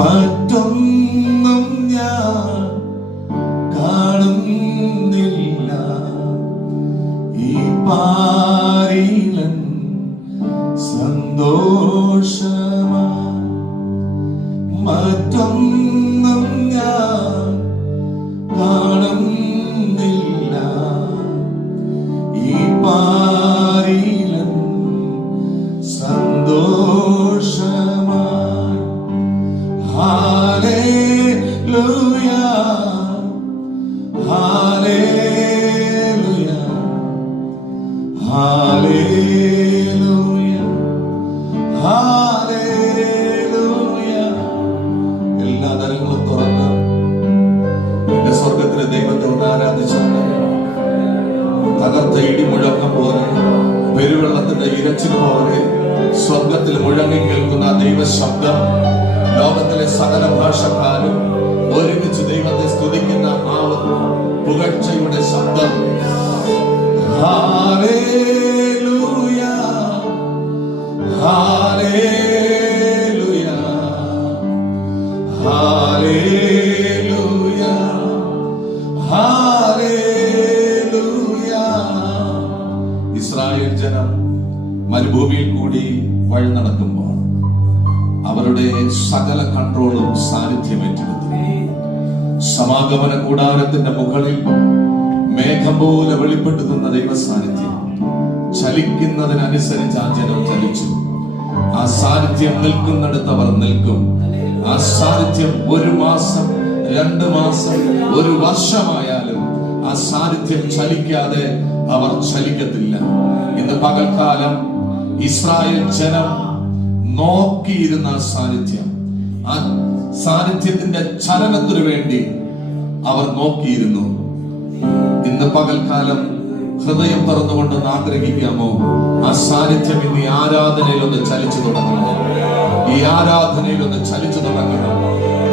മറ്റൊന്നും ഞാൻ കാണുന്നില്ല, ഈ പാരിലൻ സന്തോഷമാ. മറ്റൊന്നും ഞാൻ കാണുന്നില്ല, ഈ പാരിലൻ സന്തോഷമാ. ഹല്ലേലൂയ, ഹല്ലേലൂയ, ഹല്ലേലൂയ, ഹല്ലേലൂയ. എല്ലാ തലങ്ങളും തുറന്ന് എന്റെ സ്വർഗത്തിലെ ദൈവത്തെ ഒന്ന് ആരാധിച്ചാണ്. തകർത്ത ഇടി മുഴക്കം പോലെ, പെരുവെള്ളത്തിന്റെ ഇരച്ചിൽ പോലെ സ്വർഗത്തിൽ മുഴങ്ങി കേൾക്കുന്ന ദൈവ ശബ്ദം ലോകത്തിലെ സകല ഭാഷക്കാരും ഒരുമിച്ച് ദൈവത്തെ സ്തുതിക്കുന്ന ആ പുകഴ്ചയുടെ ശബ്ദം. ഹല്ലേലൂയ, ഹല്ലേലൂയ, ഹല്ലേലൂയ, ഹല്ലേലൂയ. ഇസ്രായേൽ ജനം മരുഭൂമിയിൽ കൂടി വഴി നടക്കുമ്പോൾ അവരുടെ സകല കൺട്രോളും സാന്നിധ്യം ഏറ്റെടുത്തു. സമാഗമന കൂടാരത്തിന്റെ മുകളിൽ മേഘം പോലെ വെളിപ്പെട്ടു നിന്ന ദൈവ സാന്നിധ്യം ചലിക്കുന്നതിനനുസരിച്ച് ആ ജനം ചലിച്ചു. ആ സാന്നിധ്യം നിൽക്കുന്നിടത്ത് അവർ നിൽക്കും. ആ സാന്നിധ്യം 1 മാസം, 2 മാസം, 1 വർഷമായാലും ആ സാന്നിധ്യം ചലിക്കാതെ അവർ ചലിക്കത്തില്ല. ഇന്ന് പകൽക്കാലം ഇസ്രായേൽ ജനം നോക്കിയിരുന്ന സാന്നിധ്യം, ആ സാന്നിധ്യത്തിന്റെ ചലനത്തിനു വേണ്ടി അവർ നോക്കിയിരുന്നു. ഇന്ന് പകൽക്കാലം ഹൃദയം തുറന്നുകൊണ്ട് ആഗ്രഹിക്കാമോ? ആ സാന്നിധ്യം ഇന്ന് ഈ ആരാധനയിൽ ഒന്ന് ചലിച്ചു തുടങ്ങണം. ഈ ആരാധനയിൽ ഒന്ന് ചലിച്ചു തുടങ്ങണം.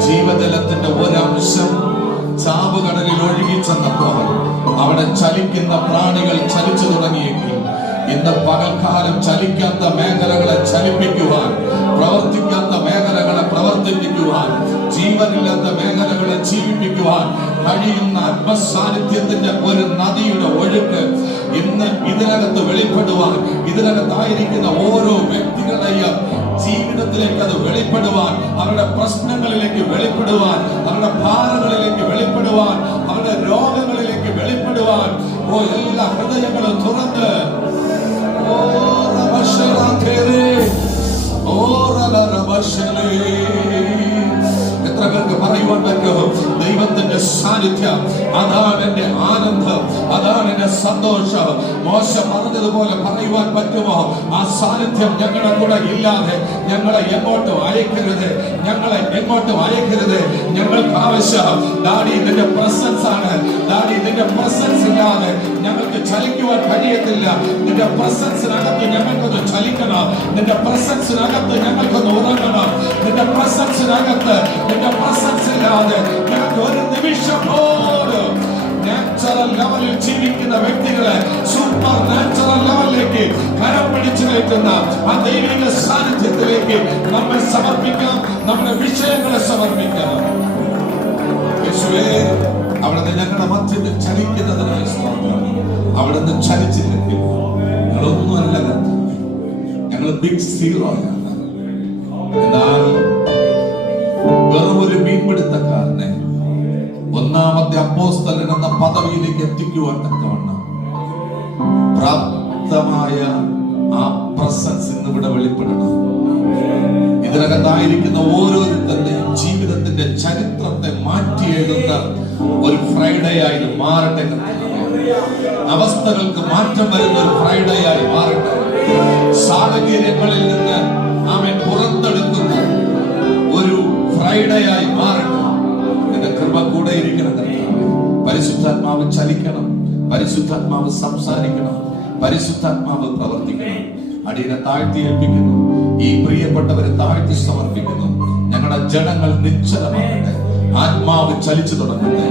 ജീവജലത്തിന്റെ ഒരംശം ചാവുകടലിൽ ഒഴുകി ചെന്നപ്പോൾ അവിടെ ചലിക്കുന്ന പ്രാണികൾ ചലിച്ചു തുടങ്ങിയെങ്കിൽ ഇന്ന് പകൽക്കാലം ചലിക്കാത്ത മേഖലകളെ ചലിപ്പിക്കുവാൻ, പ്രവർത്തിക്കാത്ത മേഖലകളെ പ്രവർത്തിപ്പിക്കുവാൻ, ജീവനില്ലാത്ത മേഖലകളെ ജീവിപ്പിക്കുവാൻ കഴിയുന്ന ആത്മസാന്നിധ്യത്തിന്റെ ഒരു നദിയുടെ ഒഴുക്ക് ഇന്ന് ഇതിനകത്ത് വെളിപ്പെടുവാൻ, ഇതിനകത്തായിരിക്കുന്ന ഓരോ വ്യക്തികളുടെയും ജീവിതത്തിലേക്ക് അത് വെളിപ്പെടുവാൻ, അവരുടെ പ്രശ്നങ്ങളിലേക്ക് വെളിപ്പെടുവാൻ, അവരുടെ ഭാരങ്ങളിലേക്ക് വെളിപ്പെടുവാൻ, അവരുടെ രോഗങ്ങളിലേക്ക് വെളിപ്പെടുവാൻ, എല്ലാ ഹൃദയങ്ങളും തുറന്ന് എത്ര പേർക്ക് പറയുവാൻ പറ്റും? ദൈവത്തിന്റെ സാന്നിധ്യം അതാണ് എന്റെ ആനന്ദം, അതാണ് എന്റെ സന്തോഷം. മോശ പറഞ്ഞതുപോലെ പറയുവാൻ പറ്റുമോ? ആ സാന്നിധ്യം ഞങ്ങളുടെ കൂടെ ഇല്ലാതെ ഞങ്ങളെ എങ്ങോട്ടും അയക്കരുത്, ഞങ്ങളെ എങ്ങോട്ടും അയക്കരുത്. ഞങ്ങൾക്ക് ആവശ്യം ഡാഡി നിന്റെ പ്രസൻസ് ആണ്. ഡാഡി നിന്റെ പ്രസൻസ് ഇല്ലാതെ ഞങ്ങൾക്ക് ചലിക്കുവാൻ കഴിയത്തില്ല. നിന്റെ പ്രസൻസിനകത്ത് ഞങ്ങൾക്കൊന്ന് ചലിക്കണം. നിന്റെ പ്രസൻസിനകത്ത് ഞങ്ങൾക്കൊന്ന് ഉറങ്ങണം. നിന്റെ പ്രസൻസിനകത്ത്, നിന്റെ പ്രസൻസ് ഇല്ലാതെ ഞങ്ങൾക്ക് ഒരു നിമിഷം പോലും നാച്ചുറൽ ലെവലിൽ ജീവിക്കുന്ന വ്യക്തികളെ സൂപ്പർ നാച്ചുറൽ ലെവലിലേക്ക് കരം പിടിച്ചു കയറ്റുന്ന ആ ദൈവിക സാന്നിധ്യത്തിലേക്ക് നമ്മെ സമർപ്പിക്കാം. നമ്മുടെ വിഷയങ്ങളെ സമർപ്പിക്കാം. യേശുവേ, അവിടുന്ന് ഞങ്ങളുടെ മധ്യത്തിൽ ചലിക്കുന്നതിനായി സ്തോത്രം. അവിടുന്ന് ചലിച്ചില്ലെങ്കിൽ ഞങ്ങളൊന്നുമല്ല, ഞങ്ങൾ ബിഗ് സീറോ. എന്നാൽ വെറും ഒരു മീൻപിടുത്തക്കാരനെ ഒന്നാമത്തെ അപ്പോസ്തലൻ എന്ന പദവിയിലേക്ക് എത്തിക്കുവാൻ തക്കവണ്ണം പ്രാപ്തമായ ആ പ്രസൻസ് ഇന്ന് ഇവിടെ വെളിപ്പെടണം. ഇതിനകത്തായിരിക്കുന്ന ഓരോരുത്തരുടെയും ജീവിതത്തിന്റെ ചരിത്രത്തെ മാറ്റി എഴുതുന്ന ഒരു ഫ്രൈഡേ ആയി മാറട്ടെ. അവസ്ഥകൾക്ക് മാറ്റം വരുന്ന ഒരു ഫ്രൈഡേ ആയി മാറട്ടെ. സാഹചര്യങ്ങളിൽ നിന്ന് അവൻ പുറത്തെടുക്കുന്ന ഒരു ഫ്രൈഡേ ആയി മാറട്ടെ. എന്റെ കൃപ കൂടെ ഇരിക്കണം. പരിശുദ്ധാത്മാവ് ചലിക്കണം, പരിശുദ്ധാത്മാവ് സംസാരിക്കണം, പരിശുദ്ധാത്മാവ് പ്രവർത്തിക്കണം. അടിയനെ താഴ്ത്തി ഏൽപ്പിക്കുന്നു. ഈ പ്രിയപ്പെട്ടവരെ താഴ്ത്തി സമർപ്പിക്കുന്നു. ഞങ്ങളുടെ ജനങ്ങൾ നിശ്ചലമാകട്ടെ. ആത്മാവ് ചലിച്ചു തുടങ്ങട്ടെ,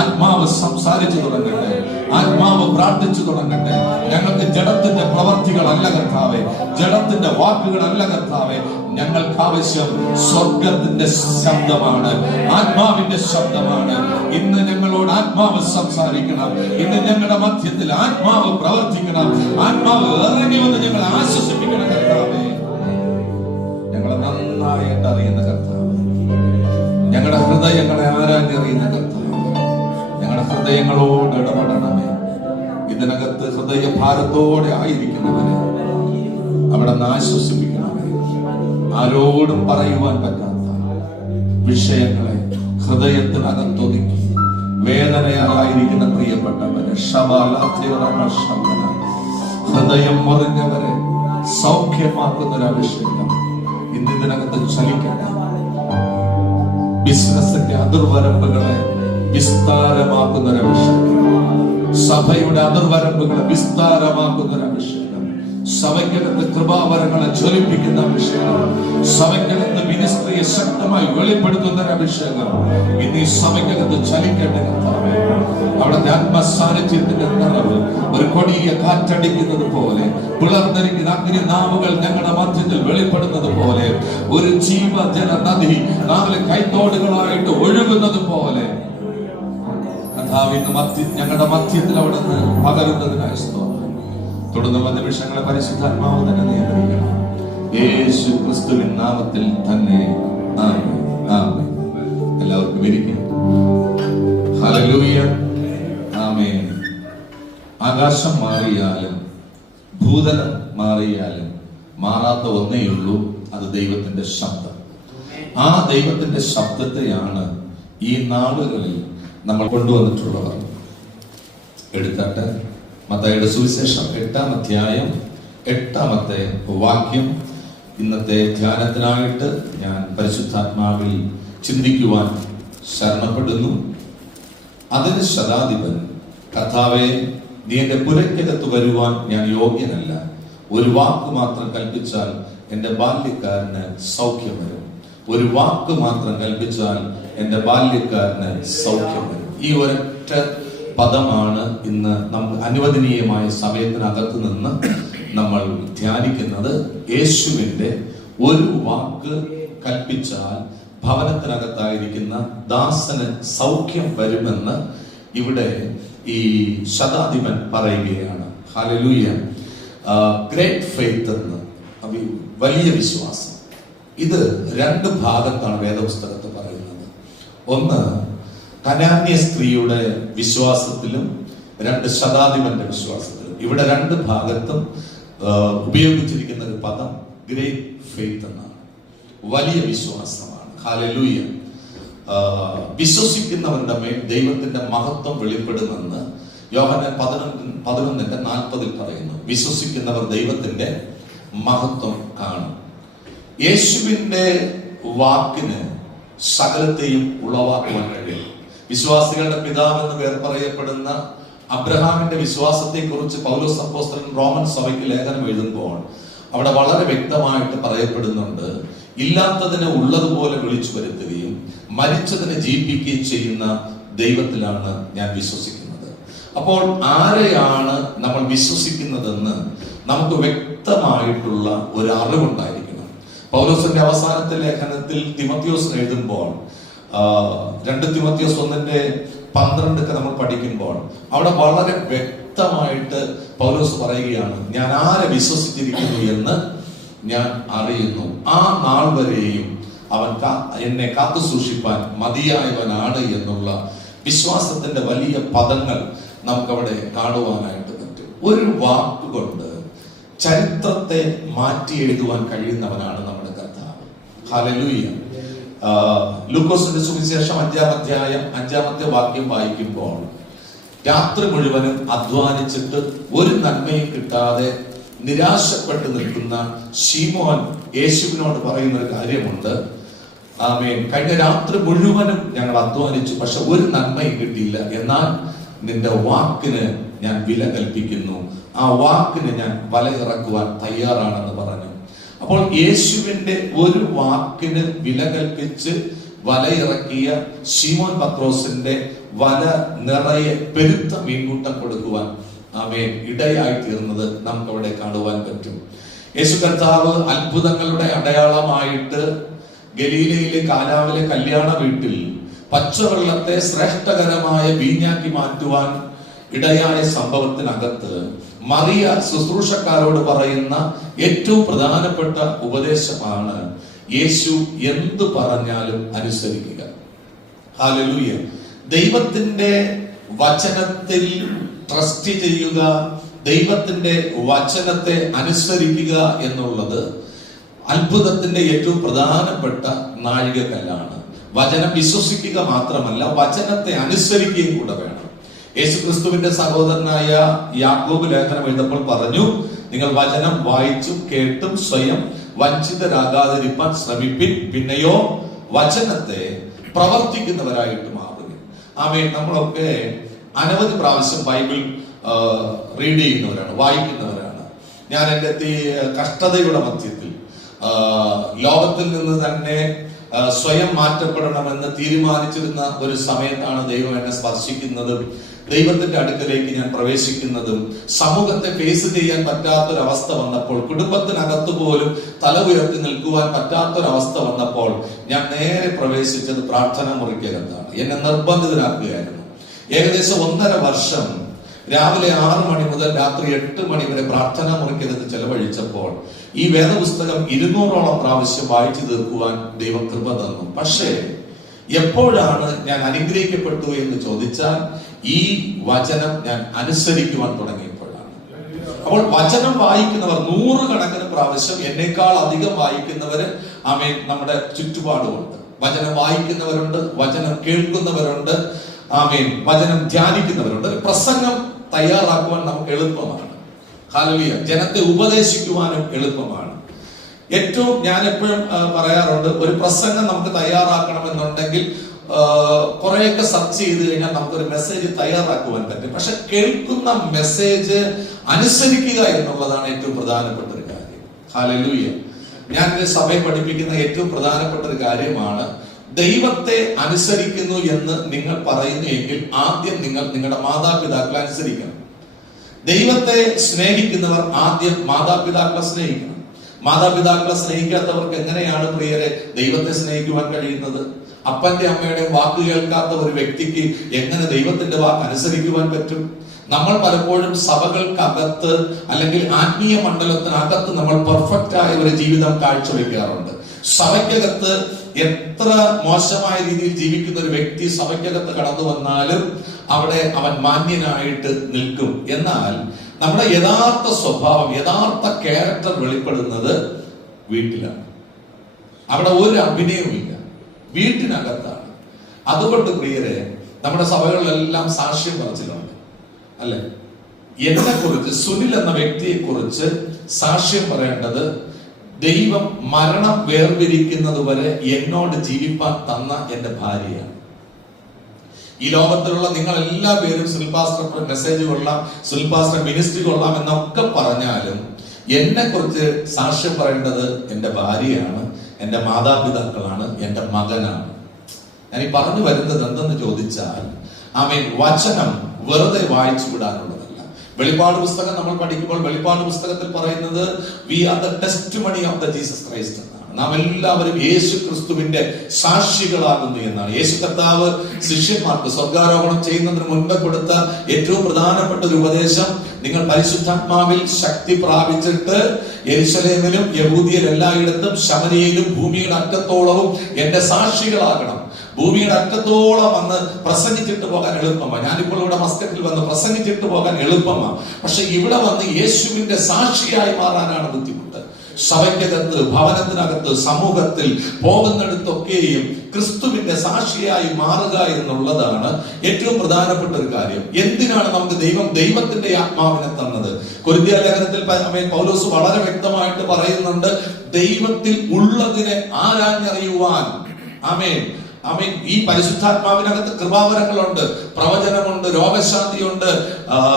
ആത്മാവ് സംസാരിച്ചു തുടങ്ങട്ടെ, ആത്മാവ് പ്രാർത്ഥിച്ചു തുടങ്ങട്ടെ. ഞങ്ങൾക്ക് ജഡത്തിന്റെ പ്രവർത്തികളല്ല കർത്താവേ, ജഡത്തിന്റെ വാക്കുകളല്ല കർത്താവേ. ഞങ്ങൾക്ക് ആവശ്യം സ്വർഗത്തിന്റെ ശബ്ദമാണ്, ആത്മാവിന്റെ ശബ്ദമാണ്. ഇന്ന് ഞങ്ങളോട് ആത്മാവ് സംസാരിക്കണം. ഇന്ന് ഞങ്ങളുടെ മധ്യത്തിൽ ആത്മാവ് പ്രവർത്തിക്കണം. ആത്മാവ് ഇറങ്ങി വന്ന് ഞങ്ങളെ ആശ്വസിപ്പിക്കണം. കർത്താവേ, ഞങ്ങളെ നന്നായിട്ട് അറിയുന്ന കർത്താവ്, ഞങ്ങളുടെ ഹൃദയങ്ങളെ ആരാഞ്ഞറിയുന്ന കർത്താവ്, ഞങ്ങളുടെ ഹൃദയങ്ങളോട് ഇടപെടണമേ. ഇതിനകത്ത് ഹൃദയ ഭാരത്തോടെ ആയിരിക്കുന്നവരെ അവിടെ നിന്ന് ആശ്വസിപ്പിക്കണമേ. ആരോടും പറയുവാൻ പറ്റാത്ത വിഷയങ്ങളെ ഹൃദയത്തിനകത്തൊതുക്കി വേദനയായിരിക്കുന്ന പ്രിയപ്പെട്ടവരെ, ഹൃദയം മുറിഞ്ഞവരെ സൗഖ്യമാക്കുന്ന ഒരു അഭിഷേകം ഇന്ന് ഇതിനകത്ത് ചലിക്കട്ടെ. ബിസിനസിന്റെ അതിർവരമ്പുകളെ വിസ്താരമാക്കുന്ന ഒരു അഭിഷേകം, സഭയുടെ അതിർവരമ്പുകളെ വിസ്താരമാക്കുന്ന ഒരു അഭിഷേകം, സഭയ്ക്കകത്ത് കൃപാവരങ്ങളെ ജ്വലിപ്പിക്കുന്ന അഭിഷേകം, സഭയ്ക്കകത്ത് മിനിസ്ട്രിയെ ശക്തമായി വെളിപ്പെടുത്തുന്ന ഒരു അഭിഷേകം ഇന്ന് ഈ സഭയ്ക്കകത്ത് ചലിക്കട്ടെ. കർത്താവേ, അവിടുത്തെ ആത്മസാന്നിധ്യത്തിന്റെ നിറവ് ഒരു കൊടിയ കാറ്റടിക്കുന്നത് പോലെ, പിളർന്നിരിക്കുന്ന അഗ്നിനാവുകൾ ഞങ്ങളുടെ മധ്യത്തിൽ വെളിപ്പെടുന്നത് പോലെ, ഒരു ജീവജല നദി 4 കൈത്തോടുകളായിട്ട് ഒഴുകുന്നത് പോലെ ഞങ്ങളുടെ മധ്യത്തിൽ അവിടെ നിന്ന് പകരുന്നതിനായി സ്തോത്രം. തുടർന്നുള്ള നിമിഷങ്ങളെ പരിശുദ്ധാത്മാവ് തന്നെ നിയന്ത്രിക്കണം. യേശു ക്രിസ്തുവിൻ നാമത്തിൽ തന്നെ. ആമേൻ, ആമേൻ. എല്ലാവർക്കും ഇരിക്കും. ഹല്ലേലൂയ, ആമേൻ. ആകാശം മാറിയാലും ഭൂതലം മാറിയാലും മാറാത്ത ഒന്നേയുള്ളൂ, അത് ദൈവത്തിന്റെ ശബ്ദം. ആ ദൈവത്തിന്റെ ശബ്ദത്തെയാണ് ഈ നാളുകളിൽ നമ്മൾ കൊണ്ടുവന്നിട്ടുള്ളവർ. എടുക്കട്ടെ, മത്തായിയുടെ സുവിശേഷം 8-ാം അധ്യായം 8-ാമത്തെ വാക്യം ഇന്നത്തെ ധ്യാനത്തിനായിട്ട് ഞാൻ പരിശുദ്ധാത്മാവിൽ ചിന്തിക്കുവാൻ ശരണപ്പെടുന്നു. അതിന് ശതാധിപൻ, കർത്താവേ, നീ എന്റെ പുരയ്ക്കകത്ത് വരുവാൻ ഞാൻ യോഗ്യനല്ല. ഒരു വാക്ക് മാത്രം കൽപ്പിച്ചാൽ എന്റെ ബാല്യക്കാരന് സൗഖ്യം വരും. ഒരു വാക്ക് മാത്രം കൽപ്പിച്ചാൽ എന്റെ ബാല്യക്കാരന് സൗഖ്യം വരും. ഈ ഒരൊറ്റ പദമാണ് ഇന്ന് നമുക്ക് അനുവദനീയമായ സമയത്തിനകത്ത് നിന്ന് നമ്മൾ ധ്യാനിക്കുന്നത്. യേശുവിന്റെ ഒരു വാക്ക് കൽപ്പിച്ചാൽ ഭവനത്തിനകത്തായിരിക്കുന്ന ദാസന് സൗഖ്യം വരുമെന്ന് ഇവിടെ ഈ ശതാധിപൻ പറയുകയാണ്. ഹല്ലേലൂയ. ഗ്രേറ്റ് ഫെയ്ത്ത് എന്ന്, വലിയ വിശ്വാസം. ഇത് 2 ഭാഗത്താണ് വേദപുസ്തകത്ത് പറയുന്നത്. ഒന്ന് കനാന്യ സ്ത്രീയുടെ വിശ്വാസത്തിലും 2 ശതാധിപന്റെ വിശ്വാസത്തിലും. ഇവിടെ 2 ഭാഗത്തും ഉപയോഗിച്ചിരിക്കുന്ന ഒരു പദം ഗ്രേറ്റ് ഫെയ്ത്ത് എന്നാണ്. വലിയ വിശ്വാസമാണ്. ഹല്ലേലൂയ. വിശ്വസിക്കുന്നവരുടെ മേൽ ദൈവത്തിന്റെ മഹത്വം വെളിപ്പെടുമെന്ന് യോഹന്നാൻ 11:40 പറയുന്നു. വിശ്വസിക്കുന്നവർ ദൈവത്തിന്റെ മഹത്വം കാണും. യേശുവിന്റെ വാക്കിന് സകലത്തെയും ഉളവാക്കുവാൻ കഴിയും. വിശ്വാസികളുടെ പിതാവെന്ന് പേർ പറയപ്പെടുന്ന അബ്രഹാമിന്റെ വിശ്വാസത്തെ കുറിച്ച് പൗലോസ് അപ്പോസ്തലൻ റോമൻ സഭയ്ക്ക് ലേഖനം എഴുതുമ്പോൾ അവിടെ വളരെ വ്യക്തമായിട്ട് പറയപ്പെടുന്നുണ്ട്, ഇല്ലാത്തതിനെ ഉള്ളതുപോലെ വിളിച്ചു വരുത്തുകയും മരിച്ചതിനെ ജീവിപ്പിക്കുകയും ചെയ്യുന്ന ദൈവത്തിലാണ് ഞാൻ വിശ്വസിക്കുന്നത്. അപ്പോൾ ആരെയാണ് നമ്മൾ വിശ്വസിക്കുന്നതെന്ന് നമുക്ക് വ്യക്തമായിട്ടുള്ള ഒരു അറിവുണ്ടായിരിക്കണം. പൗലോസിന്റെ അവസാനത്തെ ലേഖനത്തിൽ തിമോത്തിയോസിന് എഴുതുമ്പോൾ 2 തിമോത്തിയോസ് 1:12 നമ്മൾ പഠിക്കുമ്പോൾ അവിടെ വളരെ വ്യക്തമായിട്ട് പൗലോസ് പറയുകയാണ്, ഞാൻ ആരെ വിശ്വസിച്ചിരിക്കുന്നു എന്ന് ഞാൻ അറിയുന്നു. ആ നാൾ വരെയും അവൻ എന്നെ കാത്തു സൂക്ഷിപ്പാൻ മതിയായവനാണ് എന്നുള്ള വിശ്വാസത്തിന്റെ വലിയ പദങ്ങൾ നമുക്കവിടെ കാണുവാനായിട്ട് പറ്റും. ഒരു വാക്കുകൊണ്ട് ചരിത്രത്തെ മാറ്റി എഴുതുവാൻ കഴിയുന്നവനാണ് നമ്മുടെ കർത്താവ്. ഹല്ലേലൂയ. ലൂക്കോസിന്റെ സുവിശേഷം 5-ാം അധ്യായം 5-ാമത്തെ വാക്യം വായിക്കുമ്പോൾ, രാത്രി മുഴുവനും അധ്വാനിച്ചിട്ട് ഒരു നന്മയും കിട്ടാതെ നിരാശപ്പെട്ട് നിൽക്കുന്ന ശീമോൻ യേശുവിനോട് പറയുന്ന ഒരു കാര്യമുണ്ട്. ആമേൻ, കഴിഞ്ഞ രാത്രി മുഴുവനും ഞങ്ങൾ അധ്വാനിച്ചു, പക്ഷെ ഒരു നന്മയും കിട്ടിയില്ല. എന്നാൽ നിന്റെ വാക്കിന് ഞാൻ വില കൽപ്പിക്കുന്നു, ആ വാക്കിന് ഞാൻ വല ഇറക്കുവാൻ തയ്യാറാണെന്ന് പറഞ്ഞു. അപ്പോൾ യേശുവിന്റെ ഒരു വാക്കിന് വില കൽപ്പിച്ച് വലയിറക്കിയ ശീമോൻ പത്രോസിന്റെ വല നിറയെ പെരുത്ത മീൻകൂട്ടം കൊടുക്കുവാൻ ആമേൻ ഇടയായി തീർന്നത് നമുക്ക് അവിടെ കാണുവാൻ പറ്റും. യേശു കർത്താവ് അത്ഭുതങ്ങളുടെ അടയാളമായിട്ട് ഗലീലയിലെ കാനാവിലെ കല്യാണ വീട്ടിൽ പച്ചവെള്ളത്തെ ശ്രേഷ്ഠകരമായ വീഞ്ഞാക്കി മാറ്റുവാൻ ഇടയായ സംഭവത്തിനകത്ത് മറിയ ശുശ്രൂഷക്കാരോട് പറയുന്ന ഏറ്റവും പ്രധാനപ്പെട്ട ഉപദേശമാണ് യേശു എന്തു പറഞ്ഞാലും അനുസരിക്കുക. ഹല്ലേലൂയ. ദൈവത്തിന്റെ വചനത്തിൽ ട്രസ്റ്റ് ചെയ്യുക, ദൈവത്തിന്റെ വചനത്തെ അനുസരിക്കുക എന്നുള്ളത് അത്ഭുതത്തിന്റെ ഏറ്റവും പ്രധാനപ്പെട്ട നാഴികക്കല്ലാണ്. വചനം വിശ്വസിക്കുക മാത്രമല്ല, വചനത്തെ അനുസരിക്കുകയും കൂടെ വേണം. യേശുക്രിസ്തുവിന്റെ സഹോദരനായ യാക്കോബ് ലേഖനം എഴുതപ്പോൾ പറഞ്ഞു, നിങ്ങൾ വചനം വായിച്ചും കേട്ടും സ്വയം വഞ്ചിതരാകാതിരിക്കാൻ ശ്രമിപ്പിൻ, പിന്നെയോ വചനത്തെ പ്രവർത്തിക്കുന്നവരായിട്ട് മാറുക. ആമേൻ. നമ്മളൊക്കെ അനവധി പ്രാവശ്യം ബൈബിൾ റീഡ് ചെയ്യുന്നവരാണ്, വായിക്കുന്നവരാണ്. ഞാൻ എൻ്റെ കഷ്ടതയുടെ മധ്യത്തിൽ ലോകത്തിൽ നിന്ന് തന്നെ സ്വയം മാറ്റപ്പെടണമെന്ന് തീരുമാനിച്ചിരുന്ന ഒരു സമയത്താണ് ദൈവം എന്നെ സ്പർശിക്കുന്നതും ദൈവത്തിന്റെ അടുക്കലേക്ക് ഞാൻ പ്രവേശിക്കുന്നതും. സമൂഹത്തെ ഫേസ് ചെയ്യാൻ പറ്റാത്തൊരവസ്ഥ വന്നപ്പോൾ, കുടുംബത്തിനകത്ത് പോലും തല ഉയർത്തി നിൽക്കുവാൻ പറ്റാത്തൊരവസ്ഥ വന്നപ്പോൾ ഞാൻ നേരെ പ്രവേശിച്ചത് പ്രാർത്ഥന മുറിക്കകത്താണ്. എന്നെ നിർബന്ധിതരാക്കുകയായിരുന്നു. ഏകദേശം 1.5 വർഷം രാവിലെ 6 മണി മുതൽ രാത്രി 8 മണി വരെ പ്രാർത്ഥന മുറിക്കകത്ത് ചെലവഴിച്ചപ്പോൾ ഈ വേദപുസ്തകം 200ഓളം പ്രാവശ്യം വായിച്ചു തീർക്കുവാൻ ദൈവം കൃപ തന്നു. പക്ഷേ എപ്പോഴാണ് ഞാൻ അനുഗ്രഹിക്കപ്പെട്ടു എന്ന് ചോദിച്ചാൽ, ഈ വചനം ഞാൻ അനുസരിക്കുവാൻ തുടങ്ങിയപ്പോഴാണ്. അപ്പോൾ വചനം വായിക്കുന്നവർ 100 കണക്കിന് പ്രാവശ്യം എന്നേക്കാൾ അധികം വായിക്കുന്നവര് ആമേൻ നമ്മുടെ ചുറ്റുപാടുമുണ്ട്. വചനം വായിക്കുന്നവരുണ്ട്, വചനം കേൾക്കുന്നവരുണ്ട്, ആമേൻ വചനം ധ്യാനിക്കുന്നവരുണ്ട്. ഒരു പ്രസംഗം തയ്യാറാക്കുവാൻ നമുക്ക് എളുപ്പമാണ്. ഹല്ലേലൂയ. ജനത്തെ ഉപദേശിക്കുവാനും എളുപ്പമാണ്. ഏറ്റവും ഞാൻ എപ്പോഴും പറയാറുണ്ട്, ഒരു പ്രസംഗം നമുക്ക് തയ്യാറാക്കണമെന്നുണ്ടെങ്കിൽ കുറെയൊക്കെ സെർച്ച് ചെയ്ത് കഴിഞ്ഞാൽ നമുക്കൊരു മെസ്സേജ് തയ്യാറാക്കുവാൻ പറ്റും. പക്ഷെ കേൾക്കുന്ന മെസ്സേജ് അനുസരിക്കുക എന്നുള്ളതാണ് ഏറ്റവും പ്രധാനപ്പെട്ട ഒരു കാര്യം. ഹല്ലേലൂയ. ഞാൻ എൻ്റെ സഭയെ പഠിപ്പിക്കുന്ന ഏറ്റവും പ്രധാനപ്പെട്ട ഒരു കാര്യമാണ്, ദൈവത്തെ അനുസരിക്കുന്നു എന്ന് നിങ്ങൾ പറയുന്നു എങ്കിൽ ആദ്യം നിങ്ങൾ നിങ്ങളുടെ മാതാപിതാക്കളെ അനുസരിക്കണം. ദൈവത്തെ സ്നേഹിക്കുന്നവർ ആദ്യം മാതാപിതാക്കളെ സ്നേഹിക്കണം. മാതാപിതാക്കളെ സ്നേഹിക്കാത്തവർക്ക് എങ്ങനെയാണ് പ്രിയരെ ദൈവത്തെ സ്നേഹിക്കുവാൻ കഴിയുന്നത്? അപ്പന്റെ അമ്മയുടെ വാക്ക് കേൾക്കാത്ത ഒരു വ്യക്തിക്ക് എങ്ങനെ ദൈവത്തിന്റെ വാക്ക് അനുസരിക്കുവാൻ പറ്റും? നമ്മൾ പലപ്പോഴും സഭകൾക്കകത്ത് അല്ലെങ്കിൽ ആത്മീയ മണ്ഡലത്തിനകത്ത് നമ്മൾ പെർഫെക്റ്റ് ആയ ഒരു ജീവിതം കാഴ്ചവെക്കാറുണ്ട്. സഭയ്ക്കകത്ത് എത്ര മോശമായ രീതിയിൽ ജീവിക്കുന്ന ഒരു വ്യക്തി സഭയ്ക്കകത്ത് കടന്നു വന്നാലും അവിടെ അവൻ മാന്യനായിട്ട് നിൽക്കും. എന്നാൽ നമ്മുടെ യഥാർത്ഥ സ്വഭാവം, യഥാർത്ഥ ക്യാരക്ടർ വെളിപ്പെടുന്നത് വീട്ടിലാണ്. അവിടെ ഒരു അഭിനയവുമില്ല, വീട്ടിനകത്താണ്. അതുകൊണ്ട് പ്രിയരെ, നമ്മുടെ സഭകളിലെല്ലാം സാക്ഷ്യം പറച്ചിലുണ്ട്, അല്ലെ? എന്നെ കുറിച്ച്, സുനിൽ എന്ന വ്യക്തിയെ കുറിച്ച് സാക്ഷ്യം പറയേണ്ടത്, ദൈവം മരണം വേർതിരിക്കുന്നത് വരെ എന്നോട് ജീവിപ്പാൻ തന്ന എന്റെ ഭാര്യയാണ്. ഈ ലോകത്തിലുള്ള നിങ്ങൾ എല്ലാ പേരും സുനിൽ പാസ്റ്റർ മെസ്സേജ് കൊള്ളാം, സുനിൽ പാസ്റ്റർ മിനിസ്ട്രി കൊള്ളാം എന്നൊക്കെ പറഞ്ഞാലും എന്നെ കുറിച്ച് സാക്ഷ്യം പറയേണ്ടത് എന്റെ ഭാര്യയാണ്, എന്റെ മാതാപിതാക്കളാണ്, എന്റെ മകനാണ്. ഞാൻ ഈ പറഞ്ഞു വരുന്നത് എന്തെന്ന് ചോദിച്ചാൽ, ആമേൻ, വചനം വെറുതെ വായിച്ചു വിടാനുള്ളതല്ല. വെളിപ്പാട് പുസ്തകം നമ്മൾ പഠിക്കുമ്പോൾ വെളിപ്പാട് പുസ്തകത്തിൽ പറയുന്നത് we are the testimony of the Jesus Christ എന്നാണ്. നാം എല്ലാവരും യേശു ക്രിസ്തുവിന്റെ സാക്ഷികളാകുന്നു എന്നാണ്. യേശു കർത്താവ് ശിഷ്യന്മാർക്ക് സ്വർഗാരോഹണം ചെയ്യുന്നതിന് മുൻപ് കൊടുത്ത ഏറ്റവും പ്രധാനപ്പെട്ട ഒരു ഉപദേശം, നിങ്ങൾ പരിശുദ്ധാത്മാവിൽ ശക്തി പ്രാപിച്ചിട്ട് യെരൂശലേമിലും യഹൂദിയയിൽ എല്ലായിടത്തും ശമരിയയിലും ഭൂമിയുടെ അറ്റത്തോളവും എന്റെ സാക്ഷികളാകണം. ഭൂമിയുടെ അറ്റത്തോളം വന്ന് പ്രസംഗിച്ചിട്ട് പോകാൻ എളുപ്പമാണ്. ഞാനിപ്പോൾ ഇവിടെ മസ്കറ്റിൽ വന്ന് പ്രസംഗിച്ചിട്ട് പോകാൻ എളുപ്പമാണ്. പക്ഷെ ഇവിടെ വന്ന് യേശുവിന്റെ സാക്ഷിയായി മാറാനാണ് ബുദ്ധിമുട്ട്. സഭയ്ക്കകത്ത്, ഭവനത്തിനകത്ത്, സമൂഹത്തിൽ പോകുന്നിടത്തൊക്കെയും ക്രിസ്തുവിന്റെ സാക്ഷിയായി മാറുക എന്നുള്ളതാണ് ഏറ്റവും പ്രധാനപ്പെട്ട ഒരു കാര്യം. എന്തിനാണ് നമുക്ക് ദൈവത്തിന്റെ ആത്മാവിനെ തന്നത്? കൊരിന്ത്യ ലേഖനത്തിൽ പൗലോസ് വളരെ വ്യക്തമായിട്ട് പറയുന്നുണ്ട്, ദൈവത്തിൽ ഉള്ളതിനെ ആരാഞ്ഞറിയുവാൻ. ആമേൻ, ആമേൻ. ഈ പരിശുദ്ധാത്മാവിനകത്ത് കൃപാവരങ്ങളുണ്ട്, പ്രവചനമുണ്ട്, രോഗശാന്തിയുണ്ട്,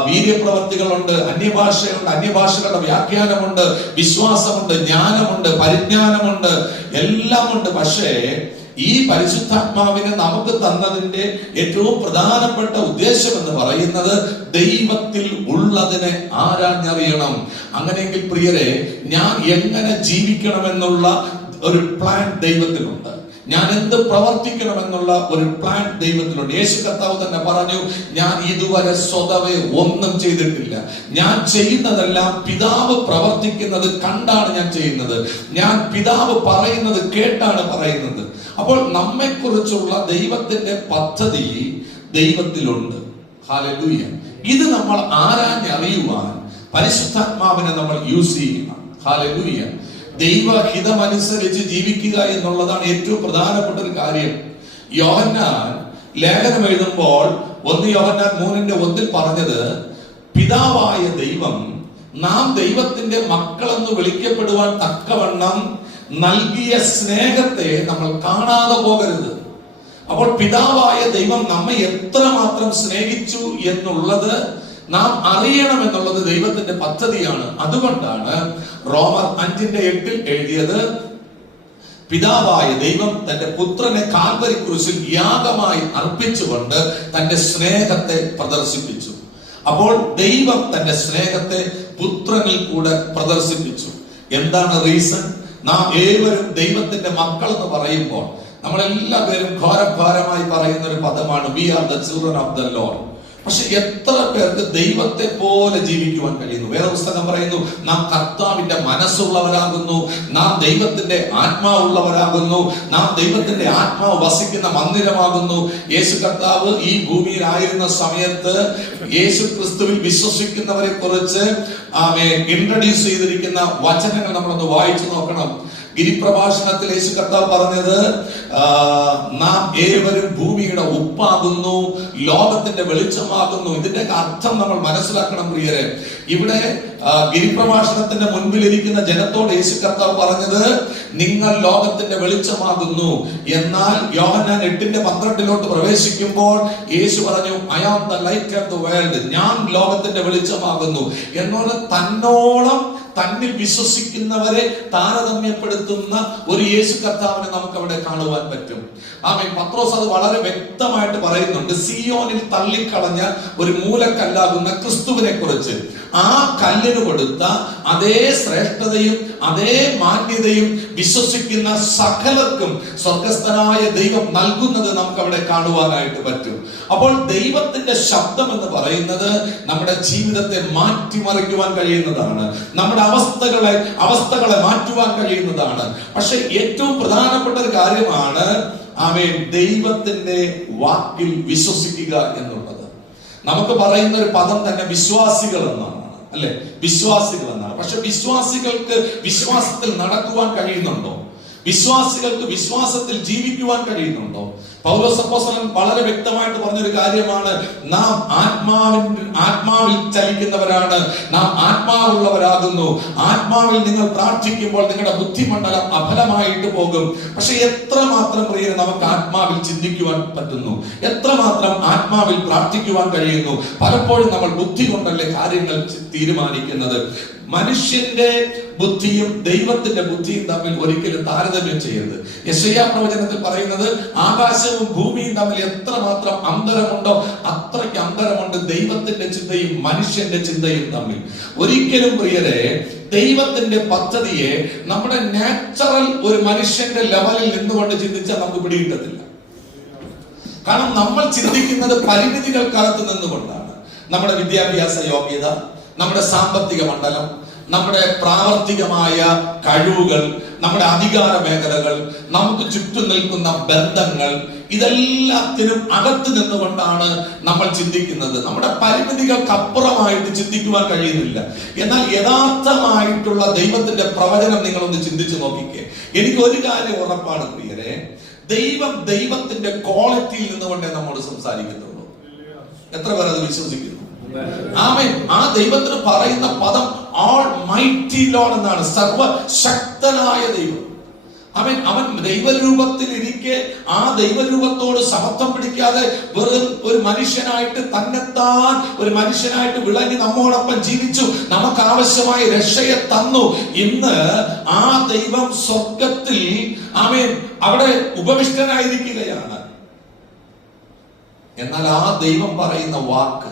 വീര്യപ്രവർത്തികളുണ്ട്, അന്യഭാഷയുണ്ട്, അന്യഭാഷകളുടെ വ്യാഖ്യാനമുണ്ട്, വിശ്വാസമുണ്ട്, ജ്ഞാനമുണ്ട്, പരിജ്ഞാനമുണ്ട്, എല്ലാം ഉണ്ട്. പക്ഷേ ഈ പരിശുദ്ധാത്മാവിനെ നമുക്ക് തന്നതിന്റെ ഏറ്റവും പ്രധാനപ്പെട്ട ഉദ്ദേശം എന്ന് പറയുന്നത് ദൈവത്തിൽ ഉള്ളതിനെ ആരാഞ്ഞറിയണം. അങ്ങനെയെങ്കിൽ പ്രിയരെ, ഞാൻ എങ്ങനെ ജീവിക്കണമെന്നുള്ള ഒരു പ്ലാൻ ദൈവത്തിലുണ്ട്. ഞാൻ എന്ത് പ്രവർത്തിക്കണമെന്നുള്ള ഒരു പ്ലാൻ ദൈവത്തിലുണ്ട്. യേശു കർത്താവ് തന്നെ പറഞ്ഞു, ഞാൻ ഇതുവരെ സ്വതവേ ഒന്നും ചെയ്തിട്ടില്ല. ഞാൻ ചെയ്യുന്നതെല്ലാം പിതാവ് പ്രവർത്തിക്കുന്നത് കണ്ടാണ് ഞാൻ ചെയ്യുന്നത്. ഞാൻ പിതാവ് പറയുന്നത് കേട്ടാണ് പറയുന്നത്. അപ്പോൾ നമ്മെക്കുറിച്ചുള്ള ദൈവത്തിന്റെ പദ്ധതി ദൈവത്തിലുണ്ട്. ഹല്ലേലൂയ. ഇത് നമ്മൾ ആരാഞ്ഞറിയുവാൻ പരിശുദ്ധാത്മാവിനെ നമ്മൾ യൂസ് ചെയ്യണം. ഹല്ലേലൂയ. ദൈവഹിതമനുസരിച്ച് ജീവിക്കുക എന്നുള്ളതാണ് ഏറ്റവും പ്രധാനപ്പെട്ട ഒരു കാര്യം. യോഹന്നാൻ ലേഖനം എഴുതുമ്പോൾ 1 യോഹന്നാൻ 3:1 പറഞ്ഞത്, പിതാവായ ദൈവം നാം ദൈവത്തിന്റെ മക്കളെന്ന് വിളിക്കപ്പെടുവാൻ തക്കവണ്ണം നൽകിയ സ്നേഹത്തെ നമ്മൾ കാണാതെ പോകരുത്. അപ്പോൾ പിതാവായ ദൈവം നമ്മെ എത്രമാത്രം സ്നേഹിച്ചു എന്നുള്ളത് നാം അറിയണം എന്നുള്ളത് ദൈവത്തിന്റെ പദ്ധതിയാണ്. അതുകൊണ്ടാണ് റോമർ 5:8 എഴുതിയത്, പിതാവായ ദൈവം തന്റെ പുത്രനെ കാൽവരി ക്രൂശിൽ യാഗമായി അർപ്പിച്ചുകൊണ്ട് തന്റെ സ്നേഹത്തെ പ്രദർശിപ്പിച്ചു. അപ്പോൾ ദൈവം തന്റെ സ്നേഹത്തെ പുത്രനിൽ കൂടെ പ്രദർശിപ്പിച്ചു. എന്താണ് റീസൺ? നാം ഏവരും ദൈവത്തിന്റെ മക്കൾ എന്ന് പറയുമ്പോൾ നമ്മളെല്ലാ പേരും ഘോരഘോരമായി പറയുന്ന ഒരു പദമാണ് we are the children of the lord. പക്ഷെ എത്ര പേർക്ക് ദൈവത്തെ പോലെ ജീവിക്കുവാൻ കഴിയുന്നു? വേദപുസ്തകം പറയുന്നു, നാം കർത്താവിന്റെ മനസ്സുള്ളവരാകുന്നു, നാം ദൈവത്തിന്റെ ആത്മാവുള്ളവരാകുന്നു, നാം ദൈവത്തിന്റെ ആത്മാവ് വസിക്കുന്ന മന്ദിരമാകുന്നു. യേശു കർത്താവ് ഈ ഭൂമിയിൽ ആയിരുന്ന സമയത്ത് യേശു ക്രിസ്തുവിൽ വിശ്വസിക്കുന്നവരെ കുറിച്ച് ഇൻട്രൊഡ്യൂസ് ചെയ്തിരിക്കുന്ന വചനങ്ങൾ നമ്മളൊന്ന് വായിച്ചു നോക്കണം. ഗിരിപ്രഭാഷണത്തിൽ യേശു കർത്താവ് പറഞ്ഞത്, നാം ഏവരും ഭൂമിയുടെ ഉപ്പാകുന്നു, ലോകത്തിന്റെ വെളിച്ചമാകുന്നു. ഇതിന്റെ അർത്ഥം നമ്മൾ മനസ്സിലാക്കണം പ്രിയരെ. ഇവിടെ ഗിരിപ്രഭാഷണത്തിന്റെ മുൻപിലിരിക്കുന്ന ജനത്തോട് യേശു കർത്താവ് പറഞ്ഞത്, നിങ്ങൾ ലോകത്തിന്റെ വെളിച്ചമാകുന്നു. എന്നാൽ യോഹന്നാൻ 8:12 പ്രവേശിക്കുമ്പോൾ യേശു പറഞ്ഞു, I am the light of the world, ഞാൻ ലോകത്തിന്റെ വെളിച്ചമാകുന്നു. എന്നുള്ള തന്നോളം തന്നിൽ വിശ്വസിക്കുന്നവരെ താരതമ്യപ്പെടുത്തുന്ന ഒരു യേശു കർത്താവിനെ നമുക്ക് അവിടെ കാണുവാൻ പറ്റും. ആമേൻ. പത്രോസ് അത് വളരെ വ്യക്തമായിട്ട് പറയുന്നുണ്ട്. സിയോനിൽ തള്ളിക്കളഞ്ഞ ഒരു മൂലക്കല്ലാകുന്ന ക്രിസ്തുവിനെ കുറിച്ച്. ആ കല്ലിന് കൊടുത്ത അതേ ശ്രേഷ്ഠതയും അതേ മാന്യതയും വിശ്വസിക്കുന്ന സകലർക്കും സ്വർഗസ്ഥനായ ദൈവം നൽകുന്നത് നമുക്ക് അവിടെ കാണുവാനായിട്ട് പറ്റും. അപ്പോൾ ദൈവത്തിന്റെ ശബ്ദം എന്ന് പറയുന്നത് നമ്മുടെ ജീവിതത്തെ മാറ്റിമറിക്കുവാൻ കഴിയുന്നതാണ്. നമ്മുടെ അവസ്ഥകളെ മാറ്റുവാൻ കഴിയുന്നതാണ്. പക്ഷെ ഏറ്റവും പ്രധാനപ്പെട്ട ഒരു കാര്യമാണ് ദൈവത്തിന്റെ വാക്കിൽ വിശ്വസിക്കുക എന്നുള്ളത്. നമുക്ക് പറയുന്ന ഒരു പദം തന്നെ വിശ്വാസികൾ എന്നാണ്, അല്ലെ? വിശ്വാസികൾ എന്നാണ്. പക്ഷെ വിശ്വാസികൾക്ക് വിശ്വാസത്തിൽ നടക്കുവാൻ കഴിയുന്നുണ്ടോ? വിശ്വാസികൾക്ക് വിശ്വാസത്തിൽ ജീവിക്കുവാൻ കഴിയുന്നുണ്ടോ? പൗലോസ് അപ്പോസ്തലൻ വളരെ വ്യക്തമായിട്ട് പറഞ്ഞൊരു കാര്യമാണ്, നാം ആത്മാവിൽ ചലിക്കുന്നവരാണ്, നാം ആത്മാവുള്ളവരാകുന്നു. ആത്മാവിൽ നിങ്ങൾ പ്രാർത്ഥിക്കുമ്പോൾ നിങ്ങളുടെ ബുദ്ധിമണ്ഡലം അഫലമായിട്ട് പോകും. പക്ഷെ എത്രമാത്രം പ്രിയരെ നമുക്ക് ആത്മാവിൽ ചിന്തിക്കുവാൻ പറ്റുന്നു? എത്രമാത്രം ആത്മാവിൽ പ്രാർത്ഥിക്കുവാൻ കഴിയുന്നു? പലപ്പോഴും നമ്മൾ ബുദ്ധി കൊണ്ടല്ലേ കാര്യങ്ങൾ തീരുമാനിക്കുന്നത്. മനുഷ്യന്റെ ബുദ്ധിയും ദൈവത്തിന്റെ ബുദ്ധിയും തമ്മിൽ ഒരിക്കലും താരതമ്യം ചെയ്യരുത്. യെശയ്യാ പ്രവചനത്തിൽ പറയുന്നത്, ആകാശവും ഭൂമിയും തമ്മിൽ എത്രമാത്രം അന്തരമുണ്ടോ അത്രയ്ക്ക് അന്തരമുണ്ട് ദൈവത്തിന്റെ ചിന്തയും മനുഷ്യന്റെ ചിന്തയും തമ്മിൽ. ഒരിക്കലും പ്രിയരെ ദൈവത്തിന്റെ പദ്ധതിയെ നമ്മുടെ നാച്ചുറൽ ഒരു മനുഷ്യന്റെ ലെവലിൽ നിന്നുകൊണ്ട് ചിന്തിച്ചാൽ നമുക്ക് പിടികിട്ടത്തില്ല. കാരണം നമ്മൾ ചിന്തിക്കുന്നത് പരിമിതികൾക്കകത്ത് നിന്നുകൊണ്ടാണ്. നമ്മുടെ വിദ്യാഭ്യാസ യോഗ്യത, നമ്മുടെ സാമ്പത്തിക മണ്ഡലം, നമ്മുടെ പ്രാവർത്തികമായ കഴിവുകൾ, നമ്മുടെ അധികാര മേഖലകൾ, നമുക്ക് ചുറ്റും നിൽക്കുന്ന ബന്ധങ്ങൾ, ഇതെല്ലാത്തിനും അകത്ത് നിന്നുകൊണ്ടാണ് നമ്മൾ ചിന്തിക്കുന്നത്. നമ്മുടെ പരിമിതികൾക്കപ്പുറമായിട്ട് ചിന്തിക്കുവാൻ കഴിയുന്നില്ല. എന്നാൽ യഥാർത്ഥമായിട്ടുള്ള ദൈവത്തിന്റെ പ്രവചനം നിങ്ങളൊന്ന് ചിന്തിച്ചു നോക്കിക്കേ. എനിക്ക് ഒരു കാര്യം ഉറപ്പാണ് പ്രിയരെ, ദൈവത്തിന്റെ ക്വാളിറ്റിയിൽ നിന്നുകൊണ്ടേ നമ്മോട് സംസാരിക്കുന്നുള്ളൂ. എത്ര പേർ അത് വിശ്വസിക്കുന്നു? ആമേൻ. ആ ദൈവത്തിന് പറയുന്ന പദം ഓൾ മൈറ്റി ലോർഡ് എന്നാണ്, സർവശക്തനായ ദൈവം. അവൻ ദൈവരൂപത്തിൽ ജീവിച്ചിരിക്കെ ആ ദൈവരൂപത്തോട് സമത്വം പിടിക്കാതെ വെറും ഒരു മനുഷ്യനായിട്ട് തന്നെത്താൻ ഒരു മനുഷ്യനായിട്ട് വിളങ്ങി നമ്മോടൊപ്പം ജീവിച്ചു, നമുക്ക് ആവശ്യമായ രക്ഷയെ തന്നു. ഇന്ന് ആ ദൈവം സ്വർഗത്തിൽ ആമേൻ അവിടെ ഉപവിഷ്ടനായിരിക്കുകയാണ്. എന്നാൽ ആ ദൈവം പറയുന്ന വാക്ക്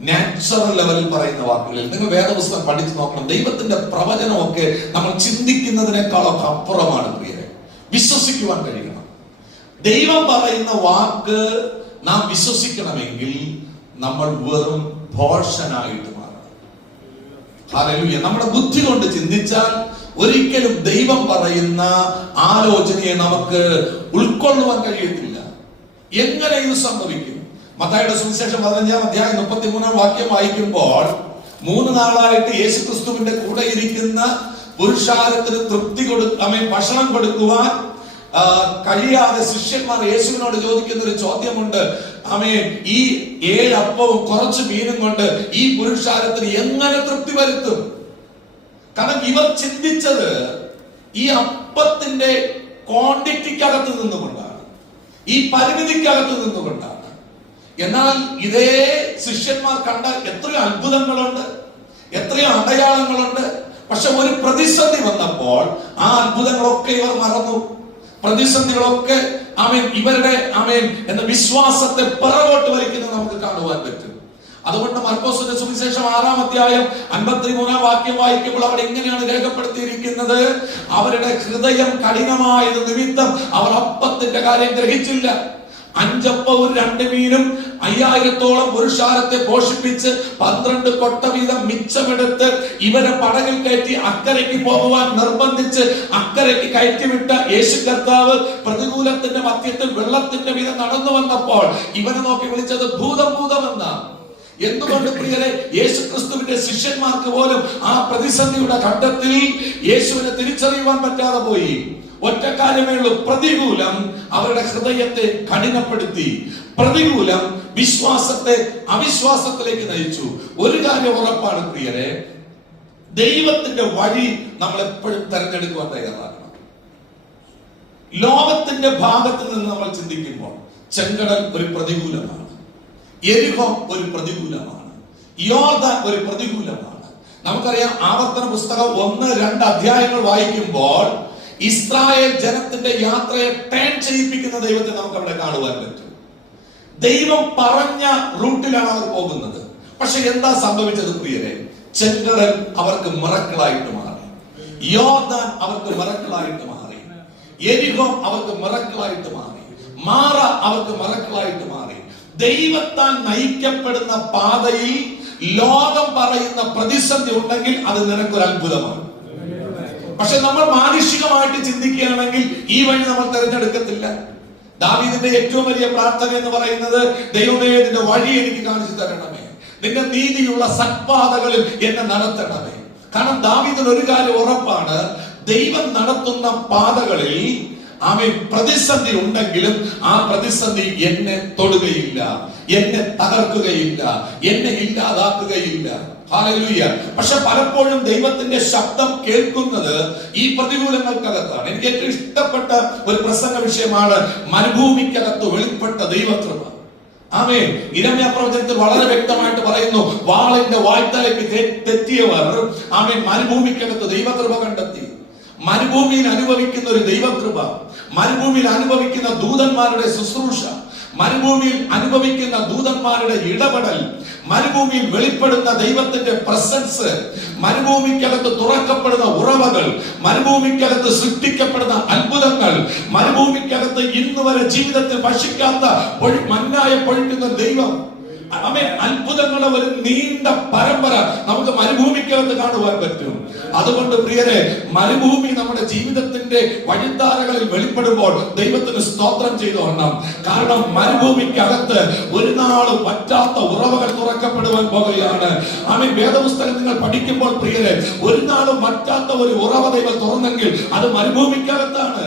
നാച്ചുറൽ ലെവലിൽ പറയുന്ന വാക്കുകളിൽ നിങ്ങൾ വേദപുസ്തകം പഠിച്ചു നോക്കണം. ദൈവത്തിന്റെ പ്രവചനമൊക്കെ നമ്മൾ ചിന്തിക്കുന്നതിനേക്കാളൊക്കെ അപ്പുറമാണ് പ്രിയരെ. വിശ്വസിക്കുവാൻ കഴിയണം. ദൈവം പറയുന്ന വാക്ക് നാം വിശ്വസിക്കണമെങ്കിൽ നമ്മൾ വെറും ഭോഷനായിട്ട് മാറണം. ഹല്ലേലൂയ. നമ്മുടെ ബുദ്ധി കൊണ്ട് ചിന്തിച്ചാൽ ഒരിക്കലും ദൈവം പറയുന്ന ആലോചനയെ നമുക്ക് ഉൾക്കൊള്ളുവാൻ കഴിയത്തില്ല. എങ്ങനെ ഇത് സംഭവിക്കും? മത്തായിയുടെ സുവിശേഷം 15-ാം അധ്യായം 33-ാം വാക്യം വായിക്കുമ്പോൾ 3 നാളായിട്ട് യേശുക്രിസ്തുവിന്റെ കൂടെ ഇരിക്കുന്ന പുരുഷാരത്തിന് തൃപ്തി ഭക്ഷണം കൊടുക്കുവാൻ കഴിയാതെ ശിഷ്യന്മാർ യേശുവിനോട് ചോദിക്കുന്ന ഒരു ചോദ്യമുണ്ട്. ഈ 7 അപ്പവും കുറച്ച് മീനും കൊണ്ട് ഈ പുരുഷാരത്തിന് എങ്ങനെ തൃപ്തി വരുത്തും? കാരണം ഇവർ ചിന്തിച്ചത് ഈ അപ്പത്തിന്റെ ക്വാണ്ടിറ്റിക്കകത്ത് നിന്നുകൊണ്ടാണ്, ഈ പരിമിതിക്കകത്ത് നിന്നുകൊണ്ടാണ്. എന്നാൽ ഇതേ ശിഷ്യന്മാർ കണ്ട എത്രയോ അത്ഭുതങ്ങളുണ്ട്, എത്രയോ അടയാളങ്ങളുണ്ട്. പക്ഷെ ഒരു പ്രതിസന്ധി വന്നപ്പോൾ ആ അത്ഭുതങ്ങളൊക്കെ ഇവർ മറന്നു. പ്രതിസന്ധികളൊക്കെ ഇവരുടെ എന്ന വിശ്വാസത്തെ പിറകോട്ട് വലിക്കുന്നത് നമുക്ക് കാണുവാൻ പറ്റും. അതുകൊണ്ട് മർക്കോസിന്റെ സുവിശേഷം 6-ാം അധ്യായം 53-ാം വാക്യം വായിക്കുമ്പോൾ അവിടെ ഇങ്ങനെയാണ് രേഖപ്പെടുത്തിയിരിക്കുന്നത്: അവരുടെ ഹൃദയം കഠിനമായത് നിമിത്തം അവർ അപ്പത്തിന്റെ കാര്യം ഗ്രഹിച്ചില്ല. 5 അപ്പവും 2 മീനും 5000-ഓളം പുരുഷാരത്തെ പോഷിപ്പിച്ച് 12 കൊട്ട വീതം മിച്ചമെടുത്ത് ഇവരെ പടകിൽ കയറ്റി അക്കരയ്ക്ക് പോകുവാൻ നിർബന്ധിച്ച് അക്കരയ്ക്ക് കയറ്റിവിട്ട യേശു കർത്താവ് പ്രതികൂലത്തിന്റെ മധ്യത്തിൽ വെള്ളത്തിന്റെ വീതം നടന്നു വന്നപ്പോൾ ഇവനെ നോക്കി വിളിച്ചത് ഭൂതം എന്നാ. എന്തുകൊണ്ട് പ്രിയരെ? യേശുക്രിസ്തുവിന്റെ ശിഷ്യന്മാർക്ക് പോലും ആ പ്രതിസന്ധിയുടെ ഘട്ടത്തിൽ യേശുവിനെ തിരിച്ചറിയുവാൻ പറ്റാതെ പോയി. ഒറ്റ കാര്യമേ ഉള്ളൂ: പ്രതികൂലം അവരുടെ ഹൃദയത്തെ കഠിനപ്പെടുത്തി. പ്രതികൂലം വിശ്വാസത്തെ അവിശ്വാസത്തിലേക്ക് നയിച്ചു. ഒരു കാര്യം ഉറപ്പാണ് പ്രിയരെ, ദൈവത്തിന്റെ വഴി നമ്മൾ എപ്പോഴും തെരഞ്ഞെടുക്കുവാൻ തയ്യാറാക്കണം. ലോകത്തിന്റെ ഭാഗത്ത് നിന്ന് നമ്മൾ ചിന്തിക്കുമ്പോൾ ചെങ്കടൽ ഒരു പ്രതികൂലമാണ്, യെരിഹോ ഒരു പ്രതികൂലമാണ്, യോർദാൻ ഒരു പ്രതികൂലമാണ്. നമുക്കറിയാം, ആവർത്തന പുസ്തകം 1-2 അധ്യായങ്ങൾ വായിക്കുമ്പോൾ ഇസ്രായേൽ ജനത്തിന്റെ യാത്രയെ ടേൺ ചെയ്യിപ്പിക്കുന്ന ദൈവത്തെ നമുക്ക് അവിടെ കാണുവാൻ പറ്റും. ദൈവം പറഞ്ഞ റൂട്ടിലാണ് അവർ പോകുന്നത്. പക്ഷെ എന്താ സംഭവിച്ചത് പ്രിയരെ? ചെങ്കടൽ അവർക്ക് മിറക്കിളായിട്ട് മാറി, യോർദാൻ അവർക്ക് മിറക്കിളായിട്ട് മാറി, യെരിഹോ അവർക്ക് മിറക്കിളായിട്ട് മാറി, മാറ അവർക്ക് മിറക്കിളായിട്ട് മാറി. ദൈവത്താൽ നയിക്കപ്പെടുന്ന പാതയിൽ ലോകം പറയുന്ന പ്രതിസന്ധി ഉണ്ടെങ്കിൽ അത് നിനക്കൊരു അത്ഭുതമാണ്. പക്ഷെ നമ്മൾ മാനുഷികമായിട്ട് ചിന്തിക്കുകയാണെങ്കിൽ ഈ വഴി നമ്മൾ തിരഞ്ഞെടുക്കത്തില്ല. ദാവീദിന്റെ ഏറ്റവും വലിയ പ്രാർത്ഥന എന്ന് പറയുന്നത്: ദൈവമേ, നിന്റെ വഴി എനിക്ക് കാണിച്ചു തരണമേ, നിന്റെ നീതിയുള്ള സത്പാതകളിൽ എന്നെ നടത്തണമേ. കാരണം ദാവീദിന് ഒരു കാര്യം ഉറപ്പാണ്: ദൈവം നടത്തുന്ന പാതകളിൽ പ്രതിസന്ധി ഉണ്ടെങ്കിലും ആ പ്രതിസന്ധി എന്നെ തൊടുകയില്ല, എന്നെ തകർക്കുകയില്ല, എന്നെ ഇല്ലാതാക്കുകയില്ല. ഹല്ലേലൂയ. പക്ഷെ പലപ്പോഴും ദൈവത്തിന്റെ ശബ്ദം കേൾക്കുന്നത് ഈ പ്രതികൂലങ്ങൾക്കകത്താണ്. എനിക്ക് ഏറ്റവും ഇഷ്ടപ്പെട്ട ഒരു പ്രസംഗ വിഷയമാണ് മരുഭൂമിക്കകത്ത് വെളിപ്പെട്ട ദൈവകൃപ. ആമേൻ. ഇരമ്യാ പ്രവചനത്തിൽ വളരെ വ്യക്തമായിട്ട് പറയുന്നു: വാളിന്റെ വായ്ത്തലയ്ക്ക് തെറ്റിയവർ മരുഭൂമിക്കകത്ത് ദൈവകൃപ കണ്ടെത്തി. മരുഭൂമിയിൽ അനുഭവിക്കുന്ന ഒരു ദൈവകൃപ, മരുഭൂമിയിൽ അനുഭവിക്കുന്ന ദൂതന്മാരുടെ ശുശ്രൂഷ, മരുഭൂമിയിൽ അനുഭവിക്കുന്ന ദൂതന്മാരുടെ ഇടപെടൽ, മരുഭൂമിയിൽ വെളിപ്പെടുന്ന ദൈവത്തിന്റെ പ്രസൻസ്, മരുഭൂമിക്കകത്ത് തുറക്കപ്പെടുന്ന ഉറവകൾ, മരുഭൂമിക്കകത്ത് സൃഷ്ടിക്കപ്പെടുന്ന അത്ഭുതങ്ങൾ, മരുഭൂമിക്കകത്ത് ഇന്ന് വരെ ജീവിതത്തിൽ ഭക്ഷിക്കാത്ത മന്നായ പൊഴിക്കുന്ന ദൈവം, അത്ഭുതങ്ങളുടെ ഒരു നീണ്ട പരമ്പര നമുക്ക് മരുഭൂമിക്കകത്ത് കാണുവാൻ പറ്റും. അതുകൊണ്ട് പ്രിയരെ, മരുഭൂമി നമ്മുടെ ജീവിതത്തിന്റെ വഴിത്താരകളിൽ വെളിപ്പെടുമ്പോൾ ദൈവത്തിന് സ്തോത്രം ചെയ്തോണം. കാരണം മരുഭൂമിക്കകത്ത് ഒരു നാളും പറ്റാത്ത ഉറവകൾ തുറക്കപ്പെടുവാൻ പോകുകയാണ്. വേദപുസ്തകം നിങ്ങൾ പഠിക്കുമ്പോൾ പ്രിയരെ, ഒരു നാളും പറ്റാത്ത ഒരു ഉറവ ദൈവം തുറന്നെങ്കിൽ അത് മരുഭൂമിക്കകത്താണ്.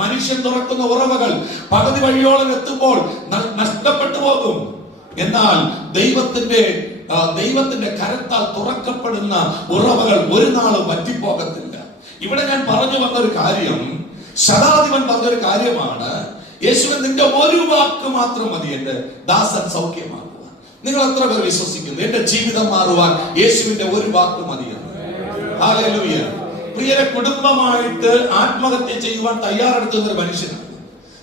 മനുഷ്യൻ തുറക്കുന്ന ഉറവകൾ പകുതി വഴിയോളം എത്തുമ്പോൾ നഷ്ടപ്പെട്ടു പോകും. എന്നാൽ ദൈവത്തിന്റെ കരത്താൽ തുറക്കപ്പെടുന്ന ഉറവകൾ ഒരു നാളും വറ്റിപ്പോകത്തില്ല. ഇവിടെ ഞാൻ പറഞ്ഞു വന്ന ഒരു കാര്യം, ശതാധിപൻ പറഞ്ഞൊരു കാര്യമാണ്, യേശുവിൻ നിന്റെ ഒരു വാക്ക് മാത്രം മതി എന്റെ ദാസൻ സൗഖ്യമാകുവാൻ. നിങ്ങൾ എത്ര പേർ വിശ്വസിക്കുന്നു എന്റെ ജീവിതം മാറുവാൻ യേശുവിന്റെ ഒരു വാക്ക് മതിയെന്ന്? ഹല്ലേലൂയ. പ്രിയരെ, കുടുംബമായിട്ട് ആത്മഹത്യ ചെയ്യുവാൻ തയ്യാറെടുക്കുന്ന ഒരു മനുഷ്യനാണ്.